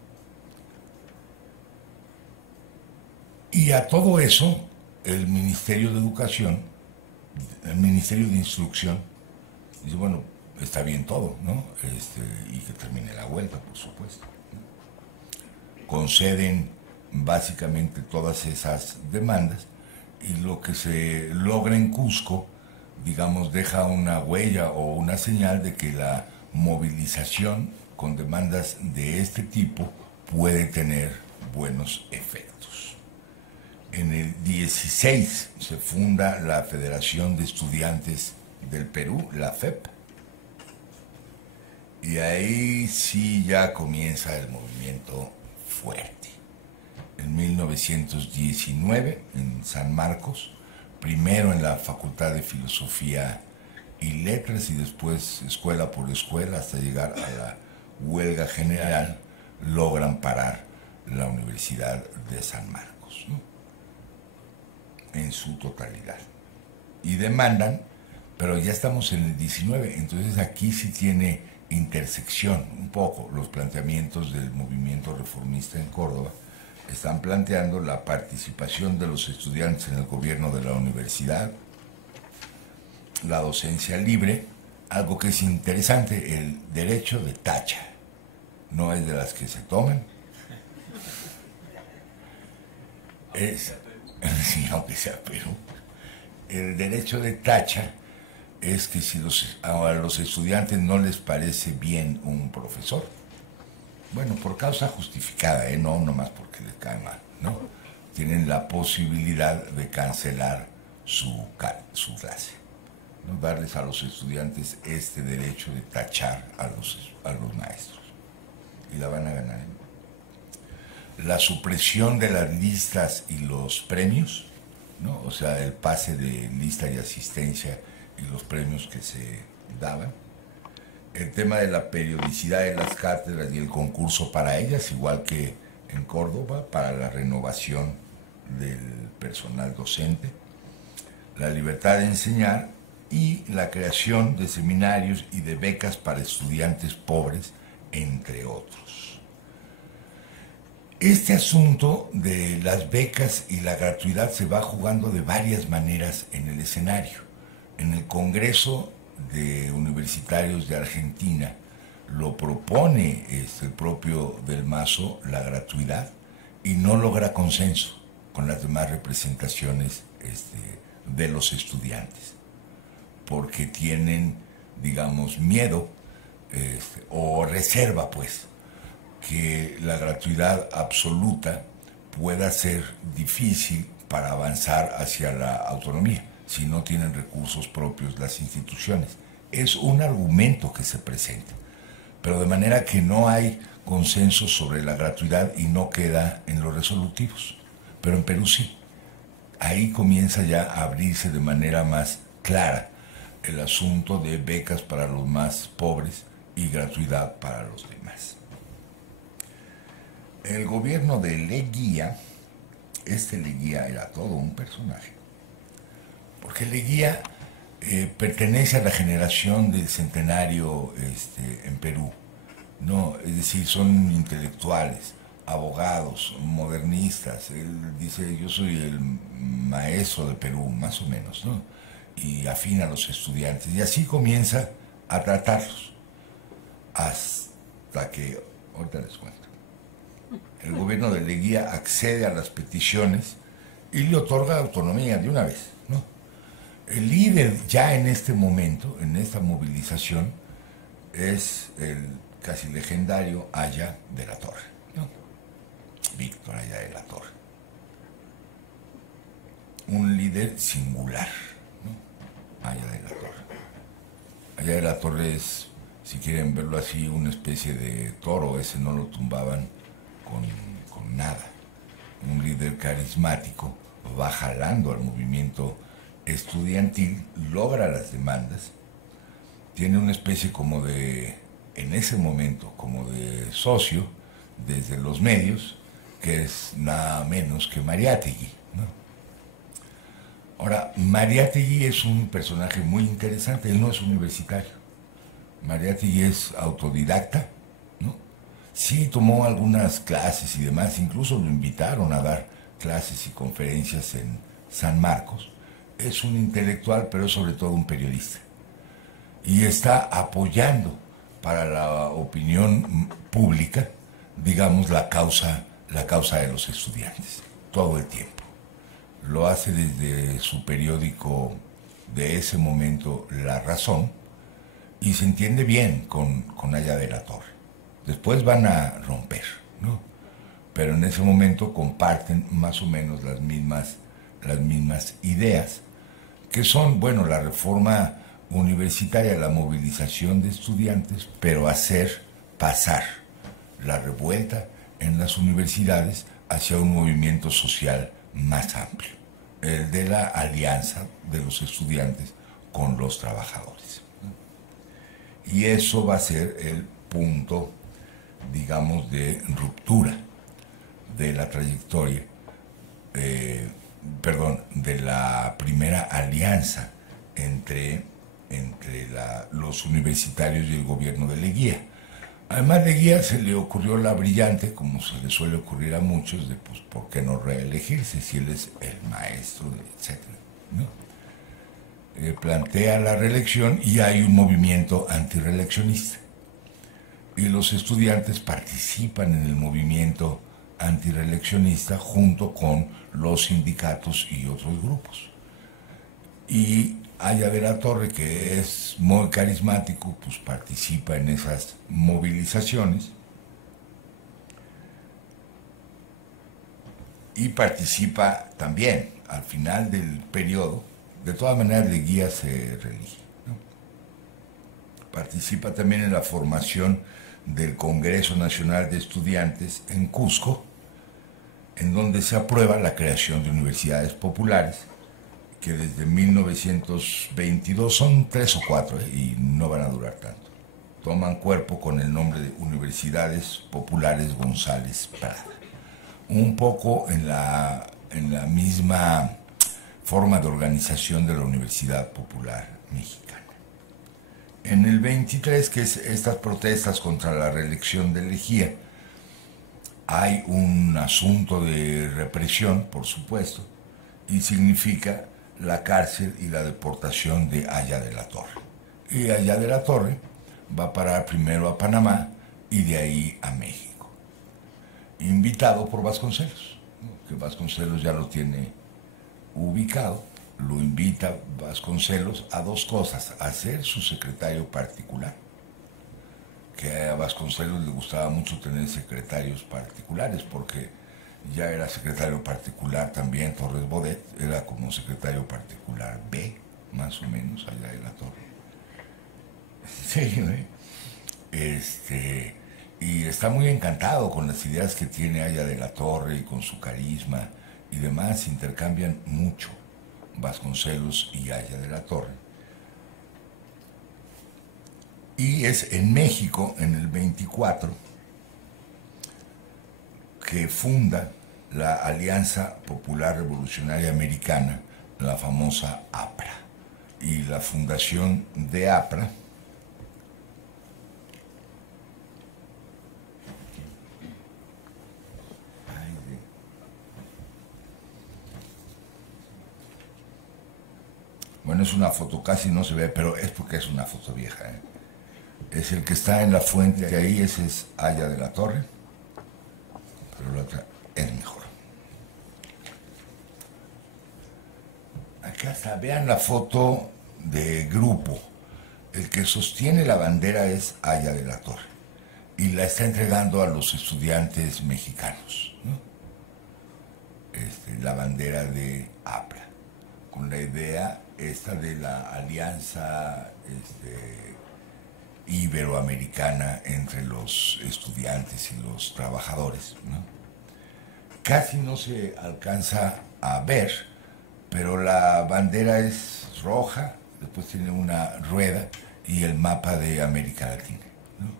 Y a todo eso, el Ministerio de Educación, el Ministerio de Instrucción, dice, bueno, está bien todo, ¿no? Y que termine la huelga, por supuesto, ¿no? Conceden básicamente todas esas demandas, y lo que se logra en Cusco, digamos, deja una huella o una señal de que la movilización con demandas de este tipo puede tener buenos efectos. En el 16 se funda la Federación de Estudiantes del Perú, la FEP, y ahí sí ya comienza el movimiento fuerte. En 1919, en San Marcos, primero en la Facultad de Filosofía y Letras y después escuela por escuela hasta llegar a la huelga general, logran parar la Universidad de San Marcos, ¿no? En su totalidad. Y demandan, pero ya estamos en el 19, entonces aquí sí tiene intersección un poco los planteamientos del movimiento reformista en Córdoba. Están planteando la participación de los estudiantes en el gobierno de la universidad, la docencia libre, algo que es interesante, el derecho de tacha, no es de las que se toman. Sí, aunque sea Perú. El derecho de tacha es que si a los estudiantes no les parece bien un profesor, bueno, por causa justificada, no nomás porque les cae mal, ¿no? Tienen la posibilidad de cancelar su clase, ¿no? Darles a los estudiantes este derecho de tachar a los maestros. Y la van a ganar, ¿eh? La supresión de las listas y los premios, ¿no? O sea, el pase de lista y asistencia y los premios que se daban. El tema de la periodicidad de las cátedras y el concurso para ellas, igual que en Córdoba, para la renovación del personal docente. La libertad de enseñar y la creación de seminarios y de becas para estudiantes pobres, entre otros. Este asunto de las becas y la gratuidad se va jugando de varias maneras en el escenario. En el Congreso de Universitarios de Argentina lo propone el propio Del Mazo, la gratuidad, y no logra consenso con las demás representaciones de los estudiantes, porque tienen, digamos, miedo o reserva, pues, que la gratuidad absoluta pueda ser difícil para avanzar hacia la autonomía si no tienen recursos propios las instituciones. Es un argumento que se presenta, pero de manera que no hay consenso sobre la gratuidad y no queda en los resolutivos. Pero en Perú sí. Ahí comienza ya a abrirse de manera más clara el asunto de becas para los más pobres y gratuidad para los demás. El gobierno de Leguía, Leguía era todo un personaje, porque Leguía pertenece a la generación del centenario en Perú, ¿no? Es decir, son intelectuales, abogados, modernistas. Él dice, yo soy el maestro de Perú, más o menos, ¿no? Y afina a los estudiantes. Y así comienza a tratarlos, hasta que, ahorita les cuento, el gobierno de Leguía accede a las peticiones y le otorga autonomía de una vez, ¿no? El líder ya en este momento, en esta movilización, es el casi legendario Aya de la Torre, ¿no? Víctor Aya de la Torre. Un líder singular, ¿no? Aya de la Torre. Aya de la Torre es, si quieren verlo así, una especie de toro. Ese no lo tumbaban con nada. Un líder carismático, va jalando al movimiento estudiantil, logra las demandas, tiene una especie como de, en ese momento, como de socio desde los medios, que es nada menos que Mariátegui, ¿no? Ahora, Mariátegui es un personaje muy interesante. Él no es universitario. Mariátegui es autodidacta, ¿no? Sí tomó algunas clases y demás, incluso lo invitaron a dar clases y conferencias en San Marcos. Es un intelectual, pero es sobre todo un periodista. Y está apoyando para la opinión pública, digamos, la causa de los estudiantes, todo el tiempo. Lo hace desde su periódico de ese momento, La Razón, y se entiende bien con Aya de la Torre. Después van a romper, ¿no? Pero en ese momento comparten más o menos las mismas ideas, que son, bueno, la reforma universitaria, la movilización de estudiantes, pero hacer pasar la revuelta en las universidades hacia un movimiento social más amplio, el de la alianza de los estudiantes con los trabajadores. Y eso va a ser el punto, digamos, de ruptura de la trayectoria, de la primera alianza entre los universitarios y el gobierno de Leguía. Además, Leguía se le ocurrió la brillante, como se le suele ocurrir a muchos, de pues, ¿por qué no reelegirse si él es el maestro, etcétera, ¿no? Plantea la reelección y hay un movimiento antirreeleccionista. Y los estudiantes participan en el movimiento antirreeleccionista junto con los sindicatos y otros grupos. Y Aya de la Torre, que es muy carismático, pues participa en esas movilizaciones y participa también al final del periodo. De todas maneras, Leguía se reelige, ¿no? Participa también en la formación del Congreso Nacional de Estudiantes en Cusco, en donde se aprueba la creación de universidades populares, que desde 1922 son 3 o 4 y no van a durar tanto. Toman cuerpo con el nombre de Universidades Populares González Prada. Un poco en la misma forma de organización de la Universidad Popular mexicana. En el 23, que es estas protestas contra la reelección de Lejía, hay un asunto de represión, por supuesto, y significa la cárcel y la deportación de Aya de la Torre. Y Aya de la Torre va a parar primero a Panamá y de ahí a México. Invitado por Vasconcelos, que Vasconcelos ya lo tiene ubicado. Lo invita Vasconcelos a dos cosas: a ser su secretario particular, que a Vasconcelos le gustaba mucho tener secretarios particulares, porque ya era secretario particular también Torres Bodet, era como secretario particular B, más o menos, allá de la Torre. Sí, y está muy encantado con las ideas que tiene Aya de la Torre y con su carisma y demás. Intercambian mucho Vasconcelos y Aya de la Torre. Y es en México, en el 24, que funda la Alianza Popular Revolucionaria Americana, la famosa APRA. Y la fundación de APRA bueno, es una foto, casi no se ve, pero es porque es una foto vieja, ¿eh? Es el que está en la fuente de ahí, ese es Aya de la Torre, pero la otra es mejor. Acá está, vean la foto de grupo. El que sostiene la bandera es Aya de la Torre y la está entregando a los estudiantes mexicanos, ¿no? La bandera de APRA, con la idea esta de la alianza iberoamericana entre los estudiantes y los trabajadores, ¿no? Casi no se alcanza a ver, pero la bandera es roja, después tiene una rueda y el mapa de América Latina, ¿no?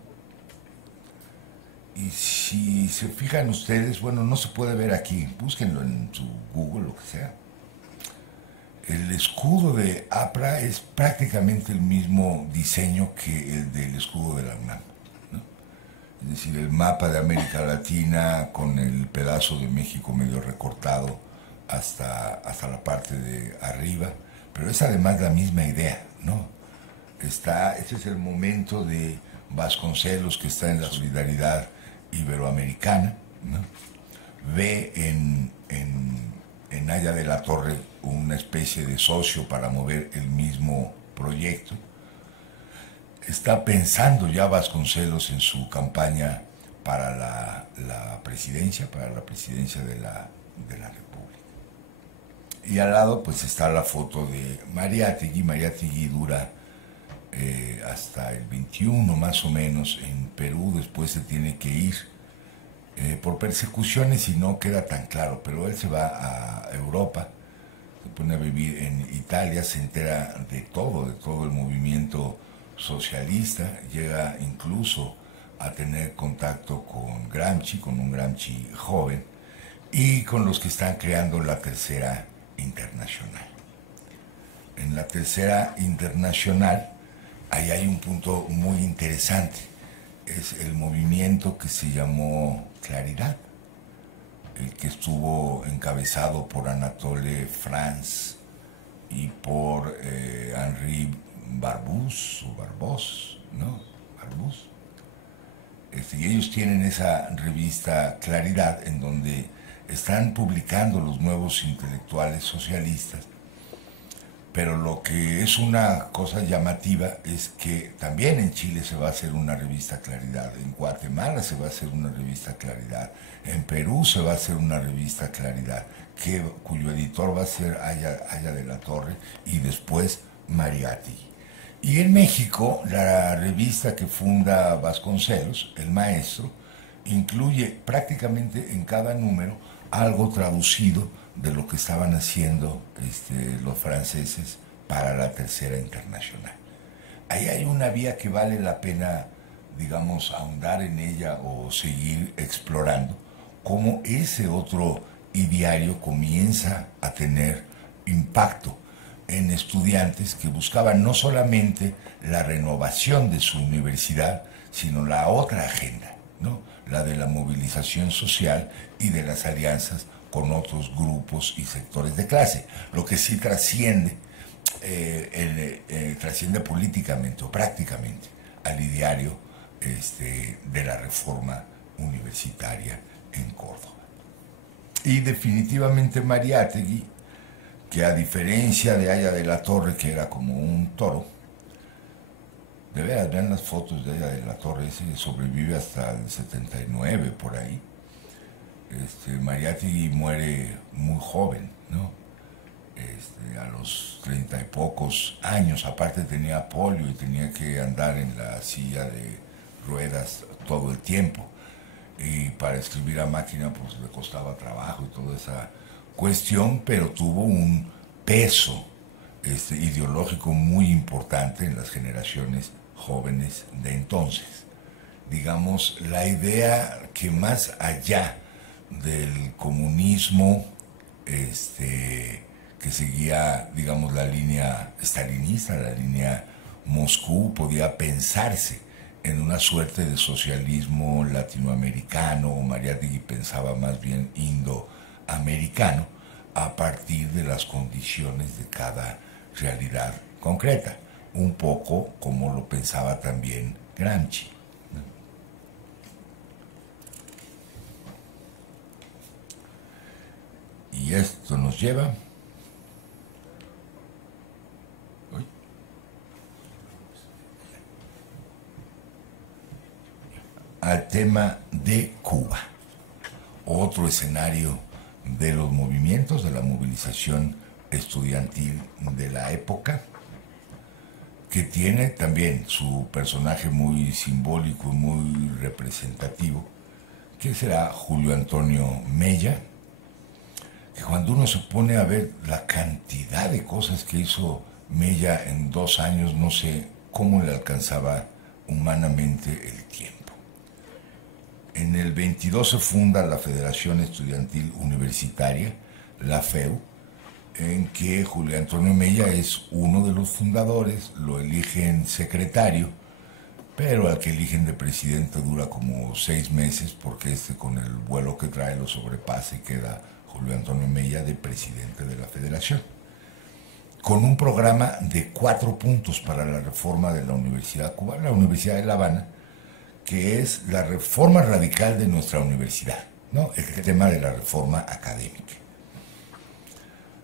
Y si se fijan ustedes, bueno, no se puede ver aquí, búsquenlo en su Google, lo que sea. El escudo de APRA es prácticamente el mismo diseño que el del escudo de la UNAM, ¿no? Es decir, el mapa de América Latina con el pedazo de México medio recortado hasta la parte de arriba, pero es además la misma idea, ¿no? Este es el momento de Vasconcelos, que está en la solidaridad iberoamericana, ¿no? Ve en Aya de la Torre una especie de socio para mover el mismo proyecto. Está pensando ya Vasconcelos en su campaña para la presidencia de la República. Y al lado pues está la foto de Mariátegui. Mariátegui dura hasta el 21 más o menos en Perú, después se tiene que ir por persecuciones y no queda tan claro, pero él se va a Europa, se pone a vivir en Italia, se entera de todo el movimiento socialista, llega incluso a tener contacto con Gramsci, con un Gramsci joven, y con los que están creando la Tercera Internacional. En la Tercera Internacional, ahí hay un punto muy interesante, es el movimiento que se llamó Claridad, el que estuvo encabezado por Anatole France y por Henri Barbusse, o Barbos, ¿no? Barbusse. Y ellos tienen esa revista Claridad en donde están publicando los nuevos intelectuales socialistas, pero lo que es una cosa llamativa es que también en Chile se va a hacer una revista Claridad, en Guatemala se va a hacer una revista Claridad, en Perú se va a hacer una revista Claridad, cuyo editor va a ser Aya de la Torre y después Mariátegui. Y en México, la revista que funda Vasconcelos, El Maestro, incluye prácticamente en cada número algo traducido de lo que estaban haciendo los franceses para la Tercera Internacional. Ahí hay una vía que vale la pena, digamos, ahondar en ella o seguir explorando, cómo ese otro ideario comienza a tener impacto en estudiantes que buscaban no solamente la renovación de su universidad, sino la otra agenda, ¿no? La de la movilización social y de las alianzas con otros grupos y sectores de clase, lo que sí trasciende, trasciende políticamente o prácticamente al ideario de la reforma universitaria en Córdoba. Y definitivamente Mariátegui, que a diferencia de Aya de la Torre, que era como un toro, de veras, vean las fotos de Aya de la Torre, ese sobrevive hasta el 79, por ahí. Mariátegui muere muy joven, ¿no? A los 30 y pocos años, aparte tenía polio y tenía que andar en la silla de ruedas todo el tiempo. Y para escribir a máquina pues le costaba trabajo y toda esa cuestión, pero tuvo un peso ideológico muy importante en las generaciones jóvenes de entonces. Digamos, la idea que más allá del comunismo, que seguía, digamos, la línea stalinista, la línea Moscú, podía pensarse en una suerte de socialismo latinoamericano, o Mariátegui pensaba más bien indoamericano, a partir de las condiciones de cada realidad concreta, un poco como lo pensaba también Gramsci. Y esto nos lleva al tema de Cuba, otro escenario de los movimientos, de la movilización estudiantil de la época, que tiene también su personaje muy simbólico y muy representativo, que será Julio Antonio Mella, que cuando uno se pone a ver la cantidad de cosas que hizo Mella en 2 años, no sé cómo le alcanzaba humanamente el tiempo. En el 22 se funda la Federación Estudiantil Universitaria, la FEU, en que Julio Antonio Mella es uno de los fundadores, lo eligen secretario, pero al que eligen de presidente dura como 6 meses, porque con el vuelo que trae lo sobrepasa y queda Julio Antonio Mella de presidente de la Federación, con un programa de 4 puntos para la reforma de la Universidad Cubana, la Universidad de La Habana, que es la reforma radical de nuestra universidad, ¿no? El tema de la reforma académica.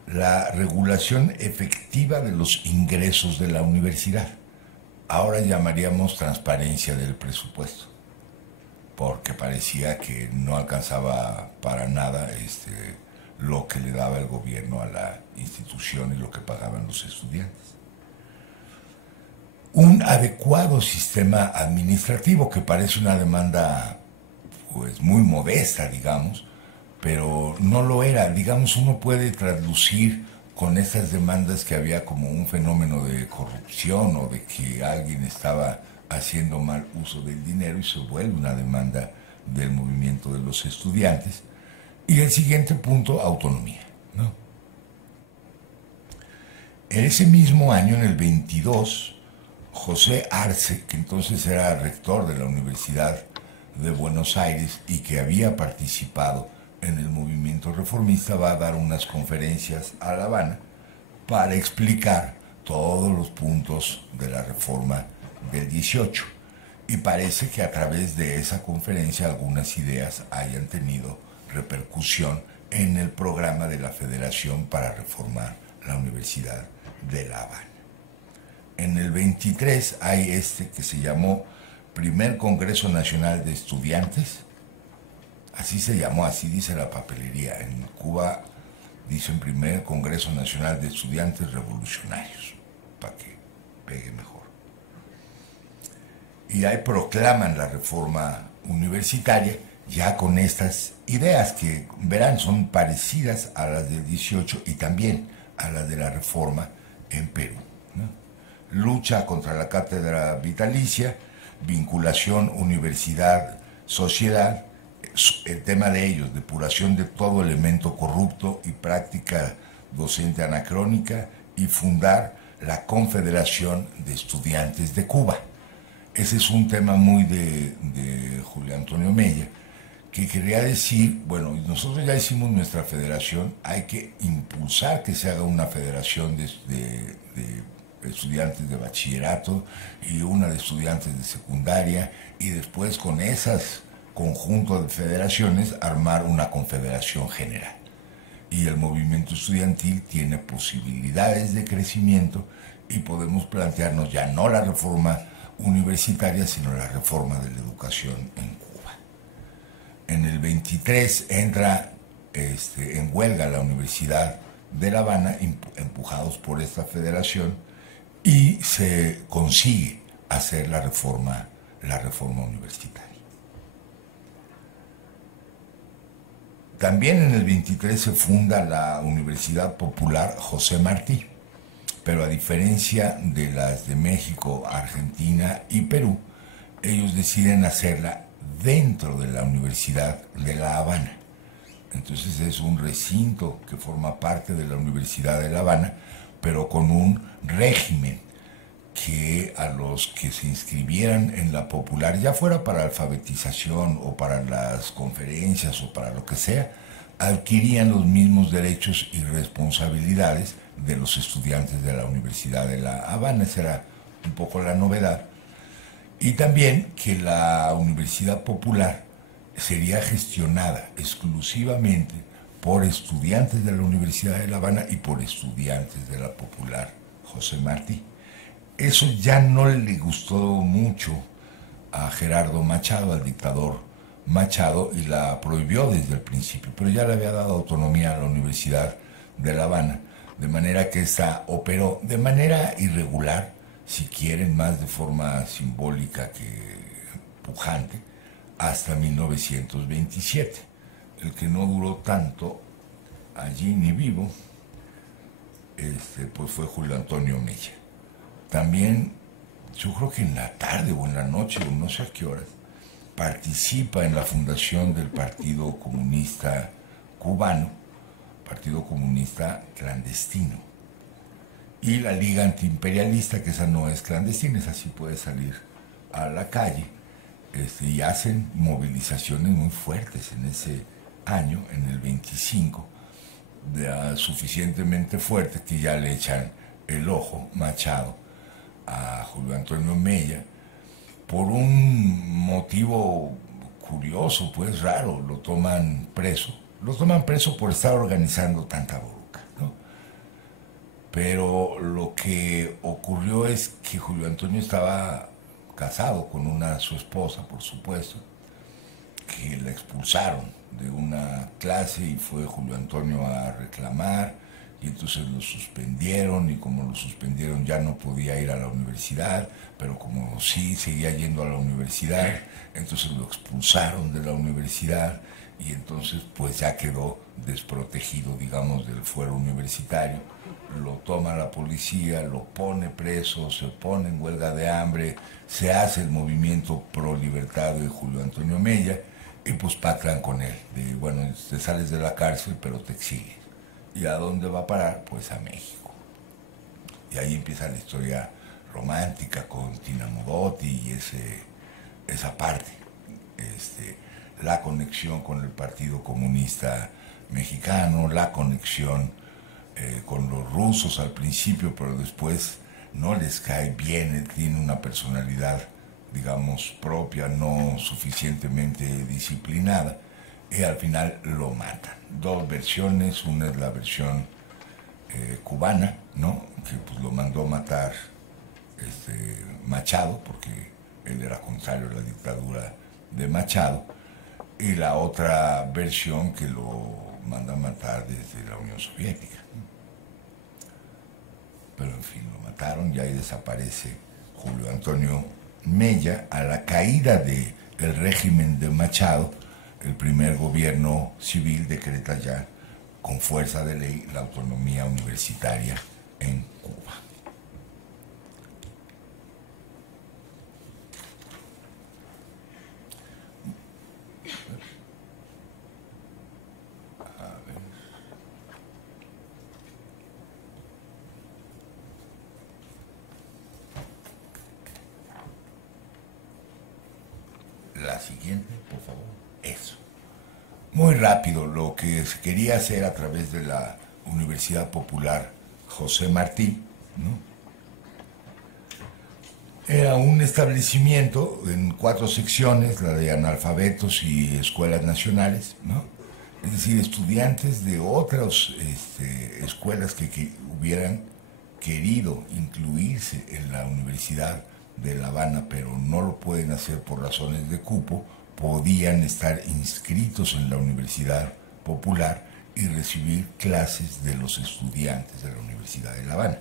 La regulación efectiva de los ingresos de la universidad. Ahora llamaríamos transparencia del presupuesto, porque parecía que no alcanzaba para nada lo que le daba el gobierno a la institución y lo que pagaban los estudiantes. Un adecuado sistema administrativo, que parece una demanda pues muy modesta, digamos, pero no lo era. Digamos, uno puede traducir con estas demandas que había como un fenómeno de corrupción o de que alguien estaba haciendo mal uso del dinero, y se vuelve una demanda del movimiento de los estudiantes. Y el siguiente punto, autonomía, ¿no? En ese mismo año, en el 22, José Arce, que entonces era rector de la Universidad de Buenos Aires y que había participado en el movimiento reformista, va a dar unas conferencias a La Habana para explicar todos los puntos de la reforma del 18. Y parece que a través de esa conferencia algunas ideas hayan tenido repercusión en el programa de la Federación para reformar la Universidad de La Habana. En el 23 hay que se llamó Primer Congreso Nacional de Estudiantes, así se llamó, así dice la papelería. En Cuba dicen Primer Congreso Nacional de Estudiantes Revolucionarios, para que pegue mejor. Y ahí proclaman la reforma universitaria, ya con estas ideas que, verán, son parecidas a las del 18 y también a las de la reforma en Perú, ¿no? Lucha contra la cátedra vitalicia, vinculación universidad-sociedad, el tema de ellos, depuración de todo elemento corrupto y práctica docente anacrónica, y fundar la Confederación de Estudiantes de Cuba. Ese es un tema muy de Julio Antonio Mella, que quería decir, bueno, nosotros ya hicimos nuestra federación, hay que impulsar que se haga una federación de estudiantes de bachillerato y una de estudiantes de secundaria, y después con esas conjuntos de federaciones armar una confederación general. Y el movimiento estudiantil tiene posibilidades de crecimiento y podemos plantearnos ya no la reforma universitaria, sino la reforma de la educación en Cuba. En el 23 entra en huelga la Universidad de La Habana, empujados por esta federación, y se consigue hacer la reforma universitaria. También en el 23 se funda la Universidad Popular José Martí, pero a diferencia de las de México, Argentina y Perú, ellos deciden hacerla dentro de la Universidad de La Habana. Entonces es un recinto que forma parte de la Universidad de La Habana, pero con un régimen que a los que se inscribieran en la popular, ya fuera para alfabetización o para las conferencias o para lo que sea, adquirían los mismos derechos y responsabilidades de los estudiantes de la Universidad de La Habana. Esa era un poco la novedad. Y también que la Universidad Popular sería gestionada exclusivamente por estudiantes de la Universidad de La Habana y por estudiantes de la Popular José Martí. Eso ya no le gustó mucho a Gerardo Machado, al dictador Machado, y la prohibió desde el principio, pero ya le había dado autonomía a la Universidad de La Habana, de manera que esta operó de manera irregular, si quieren, más de forma simbólica que pujante, hasta 1927. El que no duró tanto allí ni vivo, pues fue Julio Antonio Mella. También, yo creo que en la tarde o en la noche, o no sé a qué horas, participa en la fundación del Partido Comunista Cubano, Partido Comunista clandestino, y la Liga Antiimperialista, que esa no es clandestina, esa sí puede salir a la calle, y hacen movilizaciones muy fuertes en ese año, en el 25, suficientemente fuertes que ya le echan el ojo Machado a Julio Antonio Mella por un motivo curioso, pues raro. Lo toman preso por estar organizando tanta boruca, ¿no? Pero lo que ocurrió es que Julio Antonio estaba casado con su esposa, por supuesto, que la expulsaron de una clase y fue Julio Antonio a reclamar, y entonces lo suspendieron, y como lo suspendieron ya no podía ir a la universidad, pero como sí seguía yendo a la universidad, entonces lo expulsaron de la universidad, y entonces pues ya quedó desprotegido, digamos, del fuero universitario. Lo toma la policía, lo pone preso, se pone en huelga de hambre, se hace el movimiento pro libertad de Julio Antonio Mella, y pues pactan con él, de bueno, te sales de la cárcel pero te exiles. ¿Y a dónde va a parar? Pues a México. Y ahí empieza la historia romántica con Tina Modotti y esa parte. La conexión con el Partido Comunista Mexicano, la conexión con los rusos al principio, pero después no les cae bien, él tiene una personalidad, digamos, propia, no suficientemente disciplinada, y al final lo matan. Dos versiones, una es la versión cubana, ¿no?, que pues lo mandó matar Machado, porque él era contrario a la dictadura de Machado, y la otra versión que lo manda a matar desde la Unión Soviética. Pero en fin, lo mataron y ahí desaparece Julio Antonio Mella. A la caída del régimen de Machado, el primer gobierno civil decreta ya con fuerza de ley la autonomía universitaria en Cuba. La siguiente, por favor. Eso. Muy rápido, lo que se quería hacer a través de la Universidad Popular José Martí, ¿no? Era un establecimiento en 4 secciones, la de analfabetos y escuelas nacionales, ¿no? Es decir, estudiantes de otras escuelas que hubieran querido incluirse en la Universidad de La Habana, pero no lo pueden hacer por razones de cupo, podían estar inscritos en la Universidad Popular y recibir clases de los estudiantes de la Universidad de La Habana.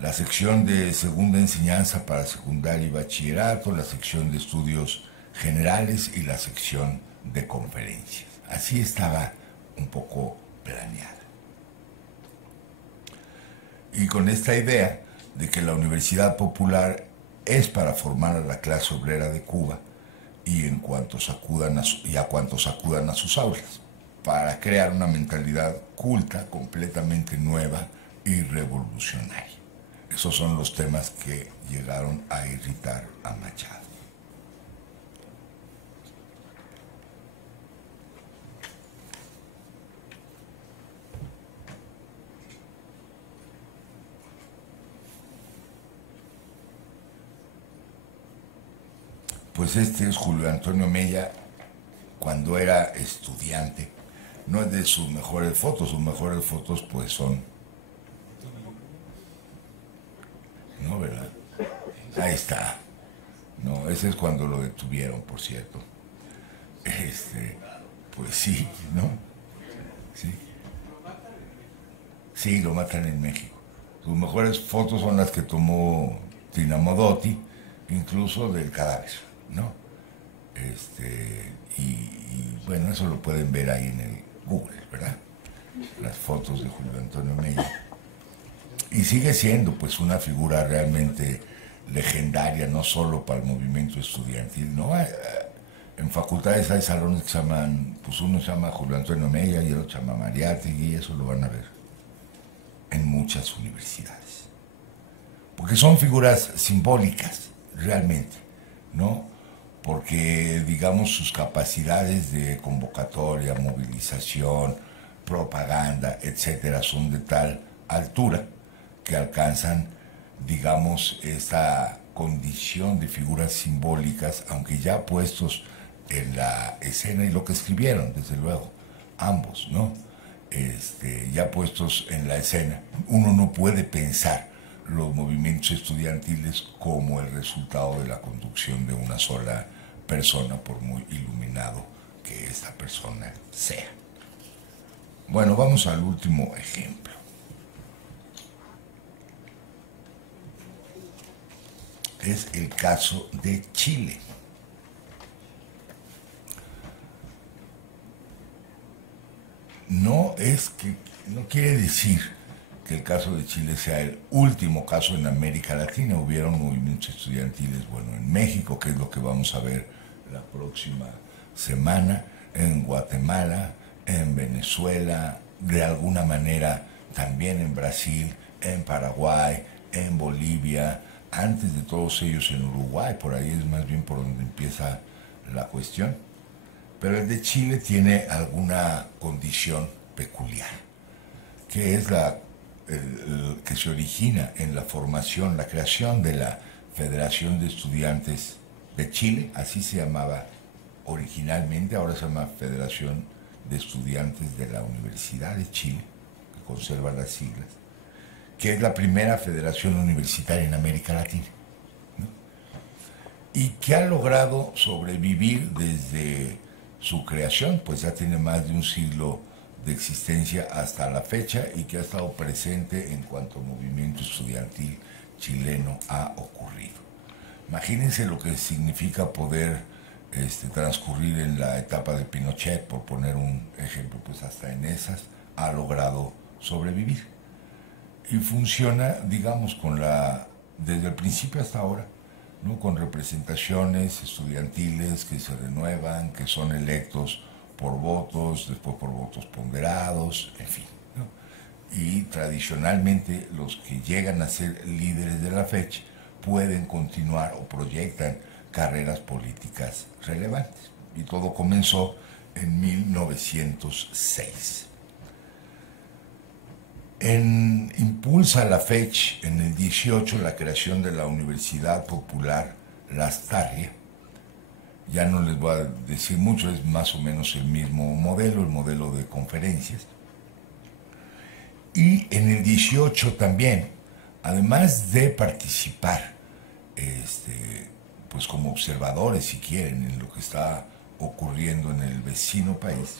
La sección de segunda enseñanza para secundaria y bachillerato, la sección de estudios generales y la sección de conferencias. Así estaba un poco planeada. Y con esta idea de que la Universidad Popular es para formar a la clase obrera de Cuba y a cuantos acudan a sus aulas, para crear una mentalidad culta, completamente nueva y revolucionaria. Esos son los temas que llegaron a irritar a Machado. Pues este es Julio Antonio Mella cuando era estudiante. No es de sus mejores fotos pues son... ¿No, verdad? Ahí está. No, ese es cuando lo detuvieron, por cierto. Pues sí, ¿no? Sí. Sí, lo matan en México. Sus mejores fotos son las que tomó Tina Modotti, incluso del cadáver, ¿no? Y bueno, eso lo pueden ver ahí en el Google, ¿verdad? Las fotos de Julio Antonio Mella. Y sigue siendo pues una figura realmente legendaria, no solo para el movimiento estudiantil, ¿no? En facultades hay salones que se llaman, pues uno se llama Julio Antonio Mella y el otro se llama Mariátegui, y eso lo van a ver en muchas universidades. Porque son figuras simbólicas, realmente, ¿no? Porque, digamos, sus capacidades de convocatoria, movilización, propaganda, etcétera, son de tal altura que alcanzan, digamos, esta condición de figuras simbólicas, aunque ya puestos en la escena, y lo que escribieron, desde luego, ambos, ¿no? Ya puestos en la escena, uno no puede pensar los movimientos estudiantiles como el resultado de la conducción de una sola persona, por muy iluminado que esta persona sea. Bueno, vamos al último ejemplo. Es el caso de Chile. No quiere decir que el caso de Chile sea el último caso en América Latina. Hubieron movimientos estudiantiles, bueno, en México, que es lo que vamos a ver la próxima semana, en Guatemala, en Venezuela, de alguna manera también en Brasil, en Paraguay, en Bolivia, antes de todos ellos en Uruguay, por ahí es más bien por donde empieza la cuestión. Pero el de Chile tiene alguna condición peculiar, que es que se origina en la formación, la creación de la Federación de Estudiantes de Chile, así se llamaba originalmente, ahora se llama Federación de Estudiantes de la Universidad de Chile, que conserva las siglas, que es la primera federación universitaria en América Latina, ¿no? Y que ha logrado sobrevivir desde su creación, pues ya tiene más de un siglo de existencia hasta la fecha, y que ha estado presente en cuanto movimiento estudiantil chileno ha ocurrido. Imagínense lo que significa poder transcurrir en la etapa de Pinochet, por poner un ejemplo, pues hasta en esas ha logrado sobrevivir. Y funciona, digamos, desde el principio hasta ahora, ¿no? Con representaciones estudiantiles que se renuevan, que son electos por votos, después por votos ponderados, en fin, ¿no? Y tradicionalmente los que llegan a ser líderes de la fecha pueden continuar o proyectan carreras políticas relevantes. Y todo comenzó en 1906. Impulsa la FECH en el 18 la creación de la Universidad Popular Lastarria. Ya no les voy a decir mucho, es más o menos el mismo modelo, el modelo de conferencias. Y en el 18 también, además de participar pues como observadores, si quieren, en lo que está ocurriendo en el vecino país,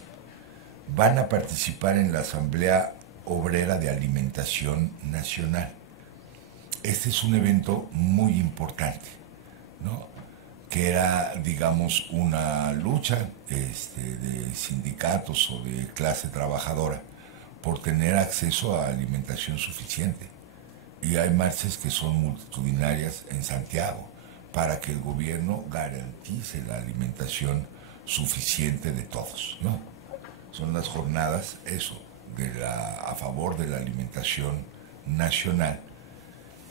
van a participar en la Asamblea Obrera de Alimentación Nacional. Este es un evento muy importante, ¿no? Que era, digamos, una lucha de sindicatos o de clase trabajadora por tener acceso a alimentación suficiente. Y hay marchas que son multitudinarias en Santiago para que el gobierno garantice la alimentación suficiente de todos, ¿no? Son las jornadas, eso, a favor de la alimentación nacional.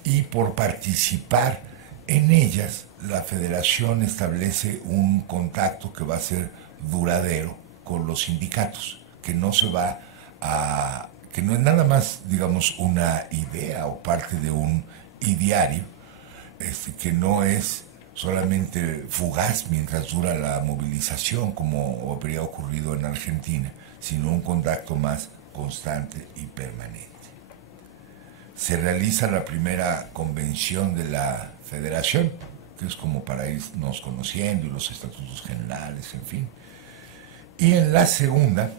Y por participar en ellas, la federación establece un contacto que va a ser duradero con los sindicatos, que no se va a... que no es nada más, digamos, una idea o parte de un ideario, que no es solamente fugaz mientras dura la movilización, como habría ocurrido en Argentina, sino un contacto más constante y permanente. Se realiza la primera convención de la federación, que es como para irnos conociendo, y los estatutos generales, en fin. Y en la segunda,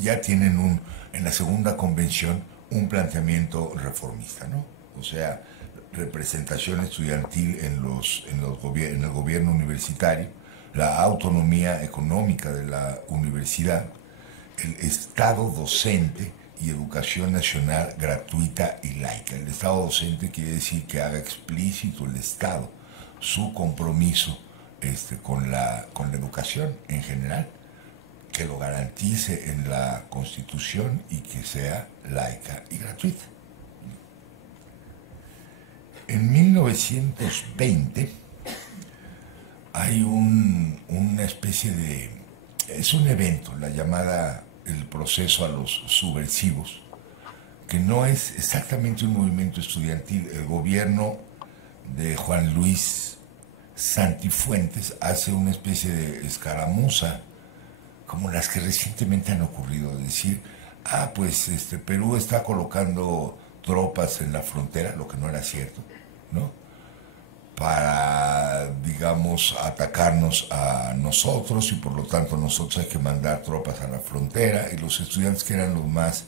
ya tienen en la segunda convención un planteamiento reformista, ¿no? O sea, representación estudiantil en el gobierno universitario, la autonomía económica de la universidad, el Estado docente y educación nacional gratuita y laica. El Estado docente quiere decir que haga explícito el Estado su compromiso con la educación en general, que lo garantice en la Constitución y que sea laica y gratuita. En 1920 hay una especie de... es un evento, la llamada el proceso a los subversivos, que no es exactamente un movimiento estudiantil. El gobierno de Juan Luis Santifuentes hace una especie de escaramuza, como las que recientemente han ocurrido, es decir, pues Perú está colocando tropas en la frontera, lo que no era cierto, ¿no? Para, digamos, atacarnos a nosotros, y por lo tanto nosotros hay que mandar tropas a la frontera. Y los estudiantes, que eran los más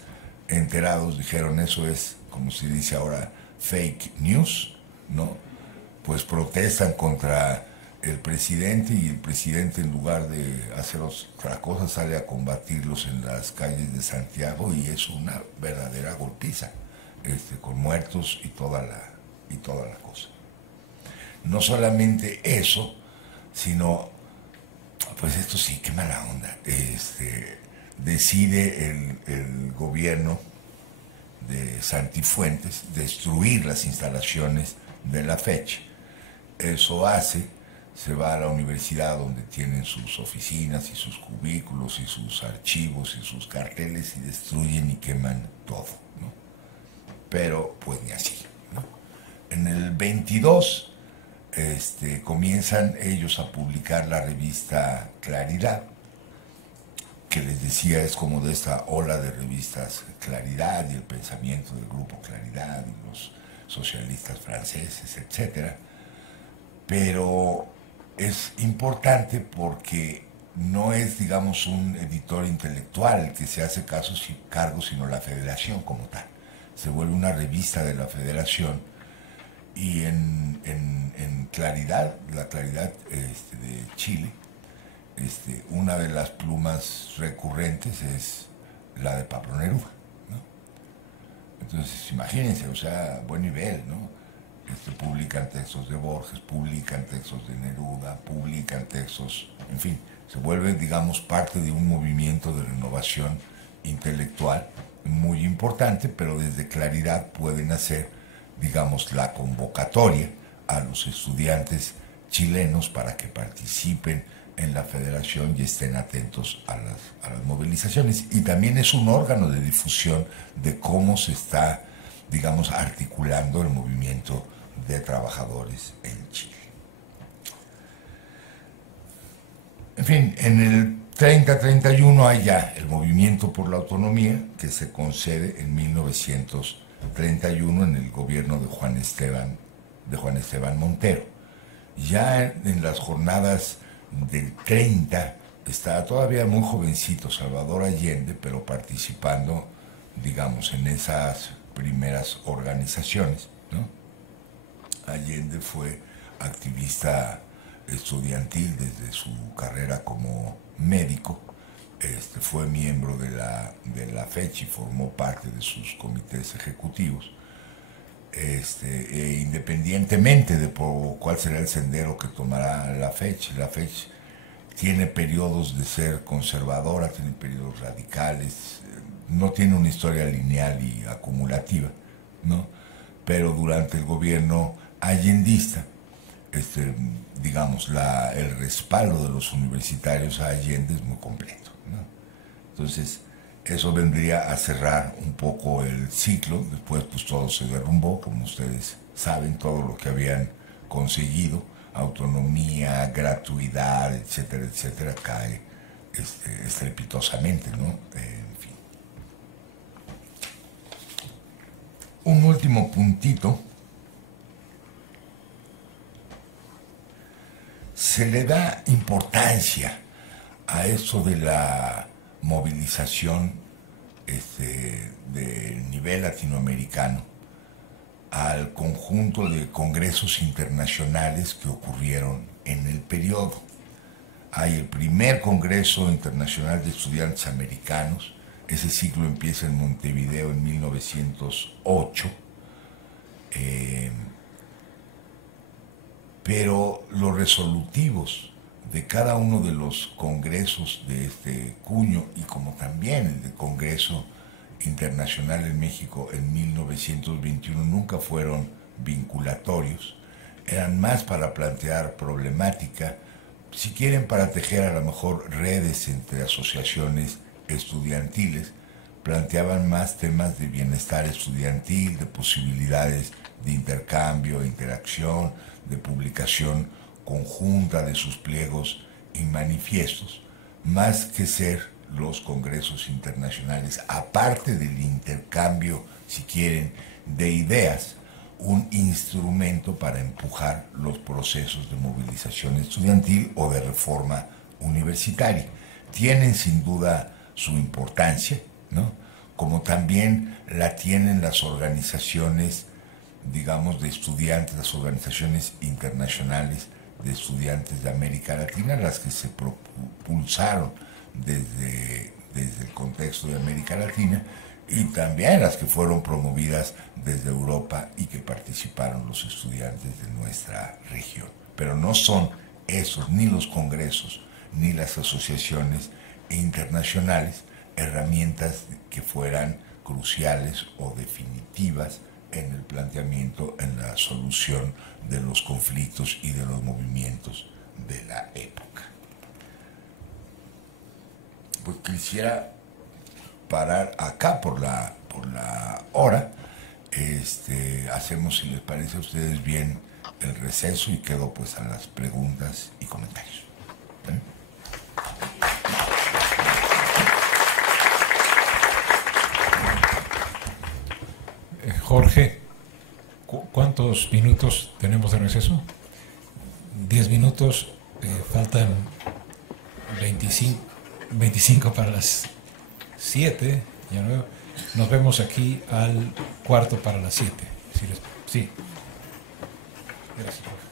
enterados, dijeron: eso es, como se dice ahora, fake news, ¿no? Pues protestan contra el presidente, y el presidente, en lugar de hacer otra cosa, sale a combatirlos en las calles de Santiago, y es una verdadera golpiza, con muertos y toda la cosa. No solamente eso, sino, pues esto sí, qué mala onda, decide el gobierno de Santifuentes destruir las instalaciones de la FECH. Eso hace, se va a la universidad, donde tienen sus oficinas y sus cubículos y sus archivos y sus carteles, y destruyen y queman todo, ¿no? Pero pues ni así, ¿no? En el 22 comienzan ellos a publicar la revista Claridad, que les decía es como de esta ola de revistas Claridad y el pensamiento del grupo Claridad y los socialistas franceses, etc. Pero es importante porque no es, digamos, un editor intelectual el que se hace cargo, sino la federación como tal. Se vuelve una revista de la federación. Y en Claridad, la Claridad de Chile, una de las plumas recurrentes es la de Pablo Neruda, ¿no? Entonces, imagínense, o sea, buen nivel, ¿no? Publican textos de Borges, publican textos de Neruda, publican textos, en fin, se vuelven, digamos, parte de un movimiento de renovación intelectual muy importante, pero desde Claridad pueden hacer, digamos, la convocatoria a los estudiantes chilenos para que participen en la federación y estén atentos a las movilizaciones. Y también es un órgano de difusión de cómo se está, digamos, articulando el movimiento de trabajadores en Chile. En fin, en el 30-31 hay ya el movimiento por la autonomía que se concede en 1931 en el gobierno de Juan Esteban Montero. Ya en las jornadas del 30 estaba todavía muy jovencito Salvador Allende, pero participando, digamos, en esas primeras organizaciones, ¿no? Allende fue activista estudiantil desde su carrera como médico, fue miembro de la FECH y formó parte de sus comités ejecutivos. Independientemente de por cuál será el sendero que tomará la FECH tiene periodos de ser conservadora, tiene periodos radicales, no tiene una historia lineal y acumulativa, ¿no? Pero durante el gobierno allendista, digamos, el respaldo de los universitarios a Allende es muy completo, ¿no? Entonces, eso vendría a cerrar un poco el ciclo. Después pues todo se derrumbó, como ustedes saben, todo lo que habían conseguido, autonomía, gratuidad, etcétera, etcétera, cae estrepitosamente, ¿no? En fin. Un último puntito. Se le da importancia a eso de la movilización de nivel latinoamericano al conjunto de congresos internacionales que ocurrieron en el periodo. Hay el primer Congreso Internacional de Estudiantes Americanos, ese ciclo empieza en Montevideo en 1908, pero los resolutivos de cada uno de los congresos de este cuño y como también el del Congreso Internacional en México en 1921 nunca fueron vinculatorios, eran más para plantear problemática, si quieren para tejer a lo mejor redes entre asociaciones estudiantiles, planteaban más temas de bienestar estudiantil, de posibilidades de intercambio, interacción, de publicación conjunta de sus pliegos y manifiestos, más que ser los congresos internacionales, aparte del intercambio, si quieren, de ideas, un instrumento para empujar los procesos de movilización estudiantil o de reforma universitaria. Tienen sin duda su importancia, ¿no? Como también la tienen las organizaciones, digamos, de estudiantes, las organizaciones internacionales de estudiantes de América Latina, las que se propulsaron desde el contexto de América Latina, y también las que fueron promovidas desde Europa y que participaron los estudiantes de nuestra región. Pero no son esos, ni los congresos, ni las asociaciones internacionales, herramientas que fueran cruciales o definitivas en el planteamiento, en la solución de los conflictos y de los movimientos de la época. Pues quisiera parar acá por la hora. Hacemos, si les parece a ustedes bien, el receso y quedo pues a las preguntas y comentarios. Jorge, ¿cuántos minutos tenemos de receso? 10 minutos, faltan 25 para las 7. Ya no, nos vemos aquí al 7:15. Sí. Gracias, Jorge.